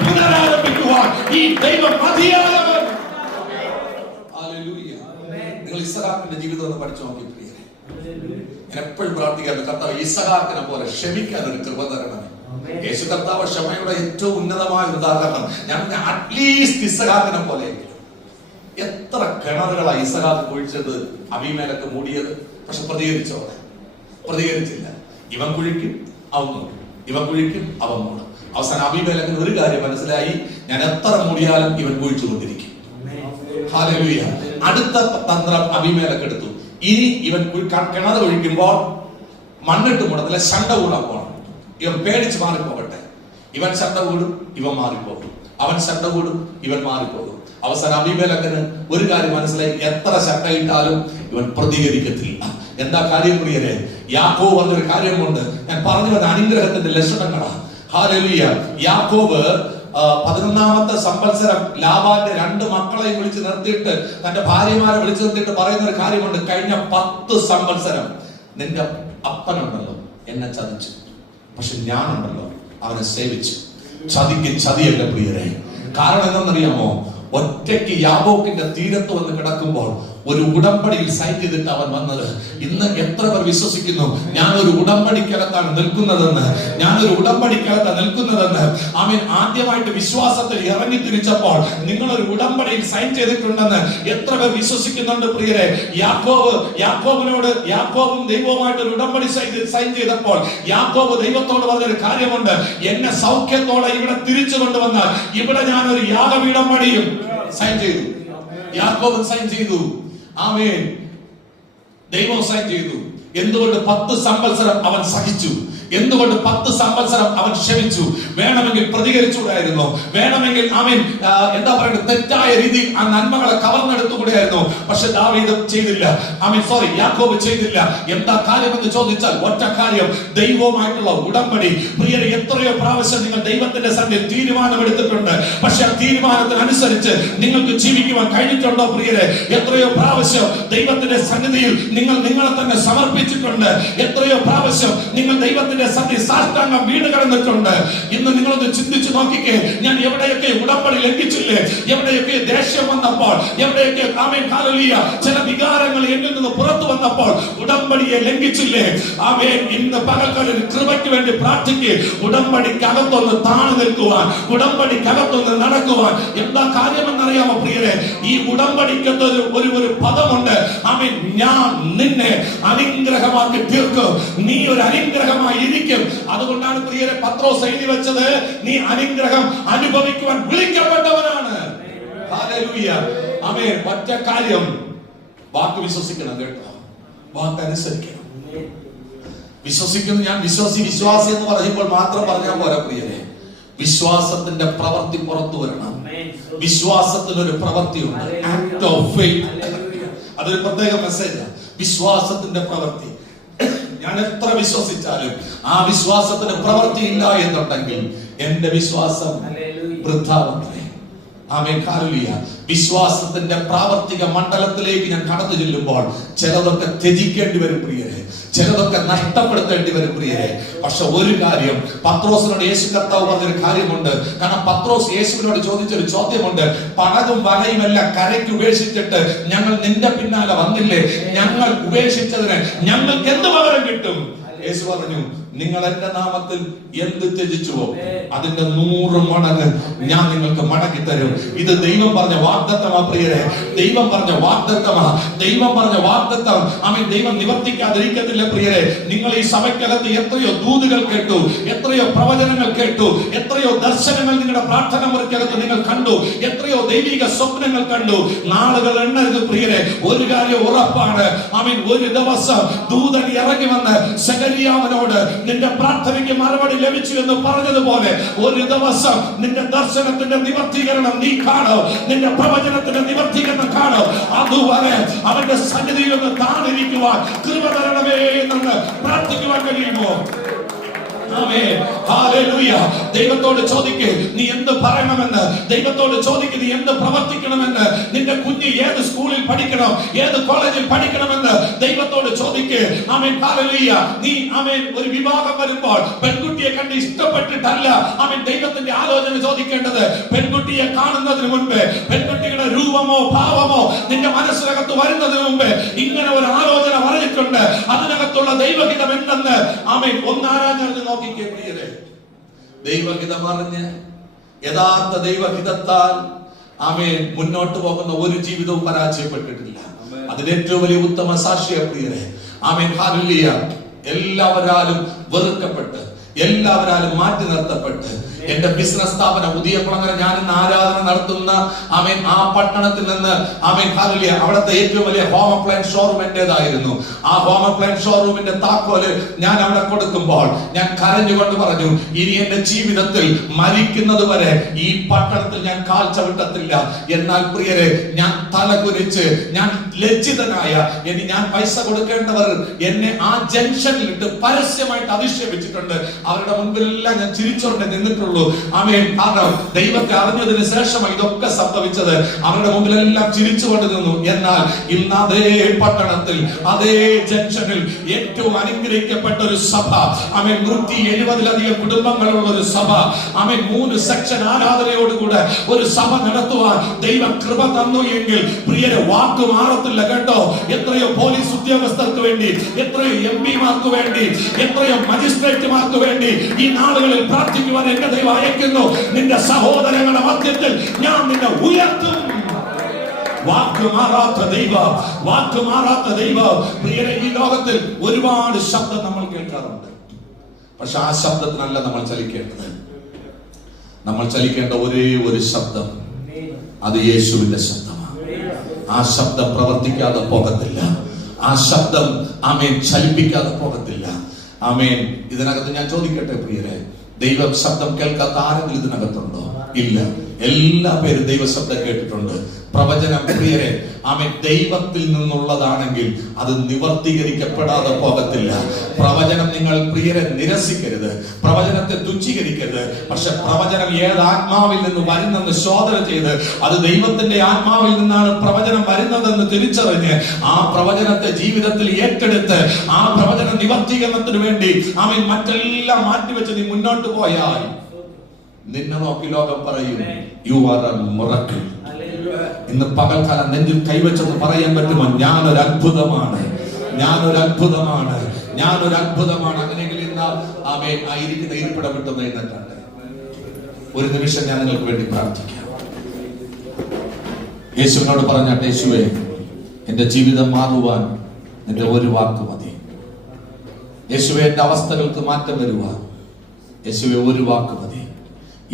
പുനരാരംഭിക്കുവാൻ ഈ ദൈവം മതിയായവൻ. നിങ്ങൾ ഇസ്ഹാക്കിന്റെ ജീവിതം ഒന്ന് പഠിച്ചു നോക്കി പ്രിയരെ. ഞാൻ എപ്പോഴും പ്രാർത്ഥിക്കാറുണ്ട്, കർത്താവ് ഇസ്ഹാക്കിനെ പോലെ ക്ഷമിക്കാൻ ഒരു കൃപ തരണമേ. യേശു കർത്താവ് ക്ഷമയുടെ ഏറ്റവും ഉന്നതമായ ഉദാഹരണം. ഞാൻ അറ്റ്ലീസ്റ്റ് ഇസ്ഹാക്കിനെ പോലെ. എത്ര കിണറുകളാണ് ഇസ്ഹാക്ക് കുഴിച്ചത്, അബീമേലെക്ക് മൂടിയത്. പക്ഷെ പ്രതികരിച്ചില്ല. ഇവൻ കുഴിക്കും, അവൻ മൂടും, ഇവൻ കുഴിക്കും, അവൻ മൂടും. അവസാനം അബീമേലെക്കിന് ഒരു കാര്യം മനസ്സിലായി: ഞാൻ എത്ര മൂടിയാലും ഇവൻ കുഴിച്ചു കൊണ്ടിരിക്കും. ഹല്ലേലൂയ. അടുത്ത തന്ത്രം അബീമേലെക്ക് എടുത്തു. ഇനി ഇവൻ കിണർ ഒഴിക്കുമ്പോൾ മണ്ണിട്ട് മൂടത്തില്ല, ശണ്ട കൂടാൻ പോകണം. ഇവൻ പേടിച്ച് മാറിപ്പോകട്ടെ. ഇവൻ ശണ്ട കൂടും, ഇവൻ മാറിപ്പോകും. അവൻ ശണ്ട കൂടും, ഇവൻ മാറിപ്പോകും. അവസാനം അബീമേലെക്കിന് ഒരു കാര്യം മനസ്സിലായി: എത്ര ശണ്ടയിട്ടാലും ഇവൻ പ്രതികരിക്കത്തില്ല. എന്താ കാര്യം പ്രിയരെ? യാക്കോബ് പറഞ്ഞൊരു കാര്യമുണ്ട്. ഞാൻ പറഞ്ഞു വന്ന അനുഗ്രഹത്തിന്റെ ലക്ഷണങ്ങളാണ്. ഹല്ലേലൂയ. യാക്കോബ് 11ാമത്തെ സംവത്സരം ലാബാന്റെ 2 മക്കളെയും വിളിച്ച് നിർത്തിയിട്ട്, തന്റെ ഭാര്യമാരെ വിളിച്ചു നിർത്തിയിട്ട് പറയുന്ന ഒരു കാര്യമുണ്ട്: കഴിഞ്ഞ 10 സംവത്സരം നിന്റെ അപ്പനുണ്ടല്ലോ എന്നെ ചതിച്ചു, പക്ഷെ ഞാനുണ്ടല്ലോ അവനെ സേവിച്ചു. ചതിക്ക് ചതിയല്ല പ്രിയരെ. കാരണം എന്താണെന്നറിയാമോ? ഒറ്റയ്ക്ക് യാബോക്കിന്റെ തീരത്ത് വന്ന് കിടക്കുമ്പോൾ ഒരു ഉടമ്പടിയിൽ സൈൻ ചെയ്തിട്ട് അവൻ വന്നത്. ഇന്ന് എത്ര പേർ വിശ്വസിക്കുന്നു ഞാനൊരു ഉടമ്പടിക്കകത്താണ് നിൽക്കുന്നതെന്ന്? ആമേൻ. ആദ്യമായിട്ട് വിശ്വാസത്തിൽ ഇറങ്ങി തിരിച്ചപ്പോൾ നിങ്ങളൊരു ഉടമ്പടിയിൽ സൈൻ ചെയ്തിട്ടുണ്ടെന്ന് എത്ര പേർ വിശ്വസിക്കുന്നുണ്ട് പ്രിയരെ? യാക്കോബും ദൈവവുമായിട്ട് ഒരു ഉടമ്പടി സൈൻ ചെയ്തപ്പോൾ യാക്കോബ് ദൈവത്തോട് പറഞ്ഞൊരു കാര്യമുണ്ട്: എന്നെ സൗഖ്യത്തോടെ ഇവിടെ തിരിച്ചു കൊണ്ടുവന്നാൽ ഇവിടെ ഞാനൊരു യാഗപീഠം പണിയും. സൈൻ ചെയ്തു. യാക്കോബ് സൈൻ ചെയ്തു. ആമേൻ. ദൈവം സൈൻ ചെയ്തു. എന്തുകൊണ്ട്? 10 സംവത്സരം അവൻ സഹിച്ചു. എന്തുകൊണ്ട് 10 സംവത്സരം അവൻ ക്ഷമിച്ചു? വേണമെങ്കിൽ പ്രതികരിച്ചുകൂടായിരുന്നു. വേണമെങ്കിൽ ആമേൻ എന്താ പറയുന്നത്, തെറ്റായ രീതിയിൽ ആ നന്മകളെ കവർന്നെടുത്തുകൂടായിരുന്നു. പക്ഷെ ദാവീദ് ചെയ്തില്ല. യാക്കോബ് ചെയ്തില്ല. എന്താ കാര്യമെന്ന് ചോദിച്ചാൽ ഒറ്റ കാര്യം: ദൈവവുമായിട്ടുള്ള ഉടമ്പടി. പ്രിയരെ, എത്രയോ പ്രാവശ്യം നിങ്ങൾ ദൈവത്തിന്റെ സന്നിധിയിൽ തീരുമാനമെടുത്തിട്ടുണ്ട്, പക്ഷെ ആ തീരുമാനത്തിനനുസരിച്ച് നിങ്ങൾക്ക് ജീവിക്കുവാൻ കഴിഞ്ഞിട്ടുണ്ടോ പ്രിയരെ? എത്രയോ പ്രാവശ്യം ദൈവത്തിന്റെ സന്നിധിയിൽ നിങ്ങൾ നിങ്ങളെ തന്നെ സമർപ്പിച്ചിട്ടുണ്ട്. എത്രയോ പ്രാവശ്യം നിങ്ങൾ ദൈവത്തിന്റെ സാഷ്ടാംഗം വീട് കടന്നിട്ടുണ്ട്. ഇന്ന് നിങ്ങളൊന്ന് ചിന്തിച്ചു നോക്കിക്കേ. ഞാൻ എവിടെയൊക്കെ ഉടമ്പടി ലംഘിച്ചില്ലേ? എവിടെയൊക്കെ ദേഷ്യം വന്നപ്പോൾ, എവിടെയൊക്കെ ആമേൻ ഹല്ലേലൂയ ചില വികാരങ്ങൾ എന്നിൽ നിന്ന് പുറത്തു വന്നപ്പോൾ ഉടമ്പടിയെ ലംഘിച്ചില്ലേ? ആമേൻ. ഇന്ന് പകൽക്കാലം കൃപയ്ക്ക് വേണ്ടി പ്രാർത്ഥിക്കുക. ഉടമ്പടിക്കകത്തൊന്ന് താണു നിൽക്കുവാൻ, ഉടമ്പടിക്കകത്തൊന്ന് നടക്കുവാൻ. എന്താ കാര്യമെന്നറിയാമോ പ്രിയരെ? ഈ ഉടമ്പടിക്കകത്ത് ഒരു പദമുണ്ട്. ആമേൻ. ഞാൻ നിന്നെ അനുഗ്രഹമാക്കി തീർക്കും. നീ ഒരു അനുഗ്രഹമായി ഇരിക്കും. അതുകൊണ്ടാണ് പ്രിയരെ പത്രോസ് എഴുതി വെച്ചത്: നീ അനുഗ്രഹം അനുഭവിക്കുവാൻ വിളിക്കപ്പെട്ടവനാണ്. ഹല്ലേലൂയ. ആമേൻ. ഒറ്റ കാര്യം, വാക്ക് വിശ്വസിക്കണം കേട്ടോ. വാക്ക് അനുസരിക്കണം. വിശ്വസിക്കുന്നു. ഞാൻ വിശ്വാസി എന്ന് പറയുമ്പോൾ മാത്രം പറഞ്ഞാൽ പോരാ പ്രിയരെ. വിശ്വാസത്തിന്റെ പ്രവൃത്തി പുറത്തു വരണം. വിശ്വാസത്തിനൊരു പ്രവൃത്തിയുണ്ട്. Act of faith. അതൊരു പ്രത്യേക മെസ്സേജാണ്. വിശ്വാസത്തിന്റെ പ്രവൃത്തി. ഞാൻ എത്ര വിശ്വസിച്ചാലും ആ വിശ്വാസത്തിന് പ്രവൃത്തി ഇല്ല എന്നുണ്ടെങ്കിൽ എന്റെ വിശ്വാസം വൃഥാവത്രേ. ആമേൻ. ഹല്ലേലൂയ. വിശ്വാസത്തിന്റെ പ്രാവർത്തിക മണ്ഡലത്തിലേക്ക് ഞാൻ കടന്നു ചെല്ലുമ്പോൾ ചിലതൊക്കെ ത്യജിക്കേണ്ടി വരും പ്രിയരെ, ചിലതൊക്കെ നഷ്ടപ്പെടുത്തേണ്ടി വരും പ്രിയരെ. പക്ഷെ ഒരു കാര്യം, പത്രോസിനോട് യേശു കർത്താവ് പറഞ്ഞൊരു കാര്യമുണ്ട്. കാരണം പത്രോസ് യേശുവിനോട് ചോദിച്ചൊരു ചോദ്യമുണ്ട്: പടകും വലയുമെല്ലാം കരയ്ക്ക് ഉപേക്ഷിച്ചിട്ട് ഞങ്ങൾ നിന്റെ പിന്നാലെ വന്നില്ലേ? ഞങ്ങൾ ഉപേക്ഷിച്ചതിന് ഞങ്ങൾക്ക് എന്ത് പകരം കിട്ടും? യേശു പറഞ്ഞു: നിങ്ങൾ എന്റെ നാമത്തിൽ എന്ത് ത്യജിച്ചുവോ അതിന്റെ 100 മടങ്ങ് ഞാൻ നിങ്ങൾക്ക് മടക്കി തരും. ഇത് ദൈവം പറഞ്ഞ വാഗ്ദത്തമാ പ്രിയരെ, ദൈവം പറഞ്ഞ വാഗ്ദത്തമാ, ദൈവം പറഞ്ഞ വാഗ്ദത്തം. ആമേൻ. ദൈവം നിവർത്തിക്കാതിരിക്കത്തില്ല പ്രിയരെ. നിങ്ങൾ ഈ സഭയ്ക്കകത്ത് എത്രയോ ദൂതുകൾ കേട്ടു, എത്രയോ പ്രവചനങ്ങൾ കേട്ടു, എത്രയോ ദർശനങ്ങൾ നിങ്ങളുടെ പ്രാർത്ഥന മുറിക്കകത്ത് നിങ്ങൾ കണ്ടു, എത്രയോ ദൈവിക സ്വപ്നങ്ങൾ കണ്ടു. നാളുകൾ എണ്ണരുത് പ്രിയരെ. ഒരു കാര്യം ഉറപ്പാണ്. ആമേൻ. ഒരു ദിവസം ദൂതൻ ഇറങ്ങി വന്ന് സെഖര്യാവിനോട് നിന്റെ പ്രാർത്ഥനയ്ക്ക് മറുപടി ലഭിച്ചു എന്ന് പറഞ്ഞതുപോലെ ഒരു ദിവസം നിന്റെ ദർശനത്തിന്റെ നിവർത്തീകരണം നീ കാണും, നിന്റെ പ്രവചനത്തിന്റെ നിവർത്തീകരണം കാണും. അതുവരെ അവന്റെ സന്നിധിയിൽ നിന്ന് താണിരിക്കുവാൻ കൃപ തരണമേ എന്ന് പ്രാർത്ഥിക്കുവാൻ കഴിയുമോ? ആമേൻ. ഹല്ലേലൂയ. ദൈവത്തോട് ചോദിക്ക് നീ എന്ത് പറയണമെന്ന്, ദൈവത്തോട് ചോദിക്ക് നീ എന്ത് പ്രവർത്തിക്കണമെന്ന്, നിന്റെ കുഞ്ഞ് ഏത് സ്കൂളിൽ പഠിക്കണം, ഏത് കോളേജിൽ പഠിക്കണമെന്ന് ദൈവത്തോട് ചോദിക്ക്. ആമേൻ. ഹല്ലേലൂയ. നീ ആമേൻ ഒരു വിവാഹം വരുമ്പോൾ പെൺകുട്ടിയെ കണ്ട് ഇഷ്ടപ്പെട്ടിട്ടല്ല ആമേൻ ദൈവത്തിന്റെ ആലോചന ചോദിക്കേണ്ടത്. പെൺകുട്ടിയെ കാണുന്നതിന് മുൻപ്, പെൺകുട്ടിയുടെ രൂപമോ ഭാവമോ നിന്റെ മനസ്സിനകത്ത് വരുന്നതിന് മുമ്പ് ഇങ്ങനെ ഒരു ആലോചന പറഞ്ഞിട്ടുണ്ട്. അതിനകത്തുള്ള ദൈവഹിതം എന്തെന്ന് ആമേൻ ഒന്നാരാഞ്ഞറിഞ്ഞ് നോക്കിക്കേ പ്രിയരെ. ദൈവഹിതം അറിഞ്ഞ് യഥാർത്ഥ ദൈവഹിതത്താൽ ആമേൻ മുന്നോട്ട് പോകുന്ന ഒരു ജീവിതവും പരാജയപ്പെട്ടിട്ടില്ല. അതിലേറ്റവും വലിയ ഉത്തമ സാക്ഷിയ പ്രിയരെ. ആമേൻ. ഹല്ലേലൂയ. എല്ലാവരാലും വെറുക്കപ്പെട്ട്, എല്ലാവരാലും മാറ്റി നിർത്തപ്പെട്ട്, എന്റെ ബിസിനസ് സ്ഥാപനം ഉദയകുളങ്ങര ഞാൻ ഇന്ന് ആരാധന നടത്തുന്ന ആമേൻ ആ പട്ടണത്തിൽ നിന്ന് ആമേൻ ഹല്ലേലൂയ അവിടുത്തെ ഏറ്റവും വലിയ ഹോം അപ്ലയൻസ് ഷോറൂം എന്റേതായിരുന്നു. ആ ഹോം അപ്ലയൻസ് ഷോറൂമിന്റെ താക്കോല് ഞാൻ അവിടെ കൊടുക്കുമ്പോൾ ഞാൻ കരഞ്ഞുകൊണ്ട് പറഞ്ഞു, ഇനി എന്റെ ജീവിതത്തിൽ മരിക്കുന്നത് വരെ ഈ പട്ടണത്തിൽ ഞാൻ കാൽ ചവിട്ടത്തില്ല. എന്നാൽ പ്രിയരെ, ഞാൻ തലകുനിച്ച്, ഞാൻ ലജ്ജിതനായ, ഇനി ഞാൻ പൈസ കൊടുക്കേണ്ടവർ എന്നെ ആ ജംഗ്ഷനിലിട്ട് പരസ്യമായിട്ട് അധിക്ഷേപിച്ചിട്ടുണ്ട്. അവരുടെ മുൻപിലെല്ലാം ഞാൻ ചിരിച്ചോണ്ട് നിന്നിട്ടുള്ളൂ. ആമേൻ. കാരണം ദൈവത്തെ അറിഞ്ഞതിന് ശേഷം ഇതൊക്കെ സംഭവിച്ചത്. അവരുടെ മുമ്പിലെല്ലാം ചിരിച്ചുകൊണ്ട് നിന്നു. എന്നാൽ ഇന്ന് അതേ പട്ടണത്തിൽ, അതേ ജംഗ്ഷനിൽ ഏറ്റവും അനുഗ്രഹിക്കപ്പെട്ട ഒരു സഭ, ആമേൻ 170-ലധികം കുടുംബങ്ങളുള്ള ഒരു സഭ, ആമേൻ 3 സെക്ഷൻ ആരാധനയോടുകൂടെ ഒരു സഭ നടത്തുവാൻ ദൈവം കൃപ തന്നു എങ്കിൽ പ്രിയരെ, വാക്ക് മാറത്തില്ല കേട്ടോ. എത്രയോ പോലീസ് ഉദ്യോഗസ്ഥർക്ക് വേണ്ടി, എത്രയോ MP-മാർക്ക് വേണ്ടി, എത്രയോ മജിസ്ട്രേറ്റുമാർക്ക് വേണ്ടി ഈ നാളുകളിൽ പ്രാർത്ഥിക്കുവാൻ എന്റെ ദൈവം അയക്കുന്നു. നിന്റെ സഹോദരങ്ങളുടെ മധ്യത്തിൽ ഞാൻ നിന്നെ ഉയർത്തും. വാക്ക് മാറാത്ത ദൈവം, വാക്ക് മാറാത്ത ദൈവം. പ്രിയരെ, ഈ ലോകത്തിൽ ഒരുപാട് ശബ്ദം നമ്മൾ കേൾക്കാറുണ്ട്. പക്ഷെ ആ ശബ്ദത്തിനല്ല നമ്മൾ ചലിക്കേണ്ടത്. നമ്മൾ ചലിക്കേണ്ട ഒരേ ഒരു ശബ്ദം, അത് യേശുവിന്റെ ശബ്ദമാണ്. ആ ശബ്ദം പ്രവർത്തിക്കാതെ പോകത്തില്ല. ആ ശബ്ദം ആമേൻ ചലിപ്പിക്കാതെ പോകത്തില്ല. ആമേൻ. ഇതിനകത്ത് ഞാൻ ചോദിക്കട്ടെ പ്രിയരെ, ദൈവ ശബ്ദം കേൾക്കാത്ത ആരെങ്കിലും ഇതിനകത്തുണ്ടോ? ഇല്ല. എല്ലാ പേരും ദൈവ ശബ്ദം കേട്ടിട്ടുണ്ട്. പ്രവചനം പ്രിയരെ, ആമേൻ ദൈവത്തിൽ നിന്നുള്ളതാണെങ്കിൽ അത് നിവർത്തീകരിക്കപ്പെടാതെ പോകത്തില്ല. പ്രവചനം നിങ്ങൾ പ്രിയരെ നിരസിക്കരുത്, പ്രവചനത്തെ തുച്ഛീകരിക്കരുത്. പക്ഷെ പ്രവചനം ഏത് ആത്മാവിൽ നിന്ന് വരുന്നെന്ന് ശോധന ചെയ്ത്, അത് ദൈവത്തിന്റെ ആത്മാവിൽ നിന്നാണ് പ്രവചനം വരുന്നതെന്ന് തിരിച്ചറിഞ്ഞ് ആ പ്രവചനത്തെ ജീവിതത്തിൽ ഏറ്റെടുത്ത് ആ പ്രവചന നിവർത്തീകരണത്തിന് വേണ്ടി ആമേൻ മറ്റെല്ലാം മാറ്റിവെച്ച് നീ മുന്നോട്ട് പോയാൽ നിന്നെ നോക്കി ലോകം പറയും, യു ആർ എ മിറക്കിൾ. ഇന്ന് പകൽക്കാലം നെഞ്ചിൽ കൈവച്ചെന്ന് പറയാൻ പറ്റുമോ? ഞാനൊരു അത്ഭുതമാണ്, ഞാനൊരു അത്ഭുതമാണ്, ഞാനൊരു അത്ഭുതമാണ്. അങ്ങനെയെങ്കിൽ ഇന്ന് ആമേൻ ആയിരിക്കുന്ന ഇരിപ്പിടം വിട്ടു എഴുന്നേറ്റാണ്. ഒരു നിമിഷം ഞാൻ നിങ്ങൾക്ക് വേണ്ടി പ്രാർത്ഥിക്കാം. യേശുവിനോട് പറഞ്ഞാട്ടെ, യേശുവേ, എന്റെ ജീവിതം മാറുവാൻ നിന്റെ ഒരു വാക്ക് മതി. യേശുവേ, എന്റെ അവസ്ഥകൾക്ക് മാറ്റം വരുവാൻ യേശുവേ ഒരു വാക്ക് മതി.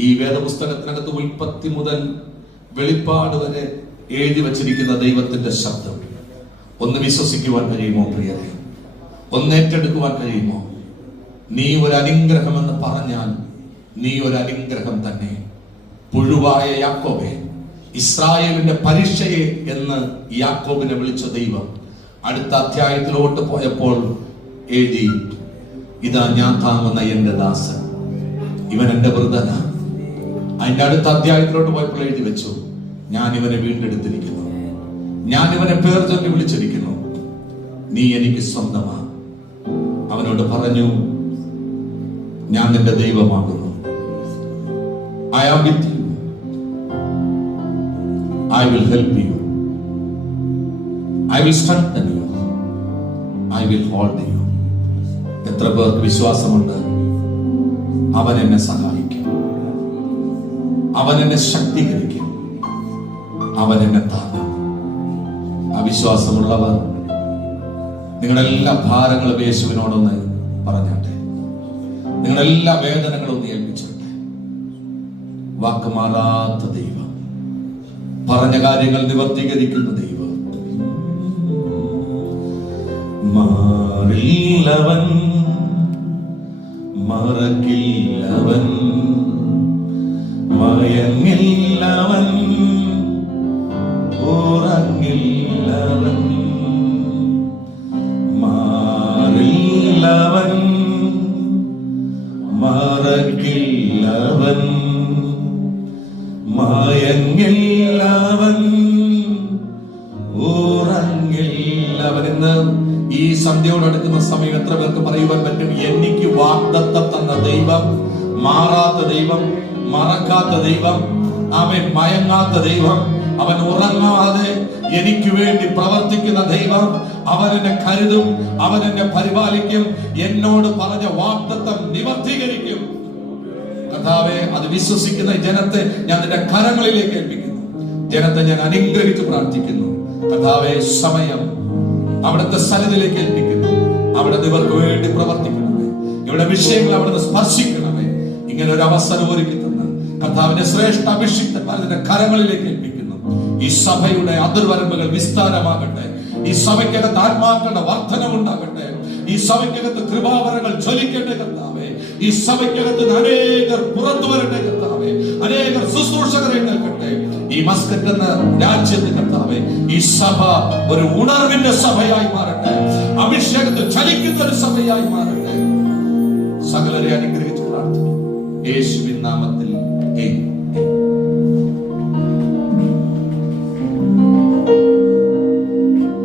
ഈ വേദപുസ്തകത്തിനകത്ത് ഉൽപ്പത്തി മുതൽ വെളിപ്പാട് വരെ എഴുതി വച്ചിരിക്കുന്ന ദൈവത്തിന്റെ ശബ്ദം ഒന്ന് വിശ്വസിക്കുവാൻ കഴിയുമോ പ്രിയരെ? ഒന്ന് ഏറ്റെടുക്കുവാൻ കഴിയുമോ? നീ ഒരു അനുഗ്രഹം എന്ന് പറഞ്ഞാൽ നീ ഒരു അനുഗ്രഹം തന്നെ. പുഴുവായ യാക്കോബേ, ഇസ്രായേലിന്റെ പരീക്ഷയെ എന്ന് യാക്കോബിനെ വിളിച്ച ദൈവം അടുത്ത അധ്യായത്തിലോട്ട് പോയപ്പോൾ എഴുതി, ഇതാ ഞാൻ താങ്ങുന്ന എന്റെ ദാസൻ, ഇവൻ എന്റെ വൃതന. അതിന്റെ അടുത്ത അധ്യായത്തിലോട്ട് പോയപ്പോൾ എഴുതി വെച്ചു, ഞാൻ ഇവനെ വീണ്ടെടുത്തിരിക്കുന്നു, ഞാൻ ഇവനെ പേർ ചൊല്ലി വിളിച്ചിരിക്കുന്നു, നീ എനിക്ക് സ്വന്തമാ. അവനോട് പറഞ്ഞു, ഞാൻ നിന്റെ ദൈവമാകുന്നു. I am with you. I will help you. I will strengthen you. I will hold you. എത്ര പേർക്ക് വിശ്വാസമുണ്ട്? അവൻ എന്നെ സഹായിക്കും, അവൻ എന്നെ ശക്തീകരിക്കും, അവൻ എന്നെ താങ്ങും. ആ വിശ്വാസമുള്ളവർ നിങ്ങളുടെ എല്ലാ ഭാരങ്ങളും യേശുവിനോടൊന്ന് പറഞ്ഞാട്ടെ. നിങ്ങളുടെ എല്ലാ വേദനകളും ഒന്ന് ഏൽപ്പിച്ചോട്ടെ. വാക്കുമാറാത്ത ദൈവം, പറഞ്ഞ കാര്യങ്ങൾ നിവർത്തീകരിക്കുന്ന ദൈവം. മാറില്ലവൻ, മറക്കില്ലവൻ, മയങ്ങില്ലവൻ, ഉറങ്ങില്ലവൻ. മാറില്ലവൻ, മറക്കില്ലവൻ, മയങ്ങില്ലവൻ, ഉറങ്ങില്ലവൻ. ഇന്ന് ഈ സന്ധ്യയോടടുക്കുന്ന സമയം എത്ര പേർക്ക് പറയുവാൻ പറ്റും? എനിക്ക് വാഗ്ദത്തം തന്ന ദൈവം, മാറാത്ത ദൈവം, മറക്കാത്ത ദൈവം, അവൻ മയങ്ങാത്ത ദൈവം, അവൻ ഉറങ്ങാതെ എനിക്ക് വേണ്ടി പ്രവർത്തിക്കുന്ന ദൈവം, അവൻ എന്നെ കരുതും, അവൻ എന്നെ പരിപാലിക്കും, എന്നോട് പറഞ്ഞ വാഗ്ദത്തം നിവർത്തീകരിക്കും. കർത്താവേ, അത് വിശ്വസിക്കുന്ന ജനത്തെ ഞാൻ നിന്റെ കരങ്ങളിലേക്ക് ഏൽപ്പിക്കുന്നു. ജനത്തെ ഞാൻ അനുഗ്രഹിച്ച് പ്രാർത്ഥിക്കുന്നു. കർത്താവേ, സമയം അവിടുത്തെ സന്നിധിയിലേക്ക് ഏൽപ്പിക്കുന്നു. അവിടെ ഇവർക്ക് വേണ്ടി പ്രവർത്തിക്കണമേ. ഇവിടെ വിഷയങ്ങൾ അവിടുന്ന് സ്പർശിക്കണമേ. ഇങ്ങനെ ഒരു അവസരം ഒരുക്കി തന്ന കർത്താവിന്റെ ശ്രേഷ്ഠ അഭിഷിക്തന്മാരുടെ കരങ്ങളിലേക്ക് ഏൽപ്പിക്കുന്നു. ഈ സഭയുടെ അതിർവരമ്പുകൾ വിസ്താരമാകട്ടെ. ഈ സഭയ്ക്കകത്ത് ആത്മാക്കളുടെ വർധനമുണ്ടാകട്ടെ. ഈ സഭയ്ക്കകത്ത് കൃപാവരങ്ങൾ ജ്വലിക്കട്ടെ കർത്താവേ. ഈ സഭയ്ക്കകത്ത് അനേകർ പുറത്തു വരട്ടെ കർത്താവേ. അനേകർ ശുശ്രൂഷകരെ നൽകട്ടെ. ഈ മസ്കറ്റ് എന്ന രാജ്യത്ത് കർത്താവേ, ഈ സഭ ഒരു ഉണർവിന്റെ സഭയായി മാറട്ടെ. അഭിഷേകത്തിൽ ചലിക്കുന്ന ഒരു സഭയായി മാറട്ടെ. സകലരെ അനുഗ്രഹിച്ച് പ്രാർത്ഥിക്കും യേശുവിൻ നാമത്തിൽ.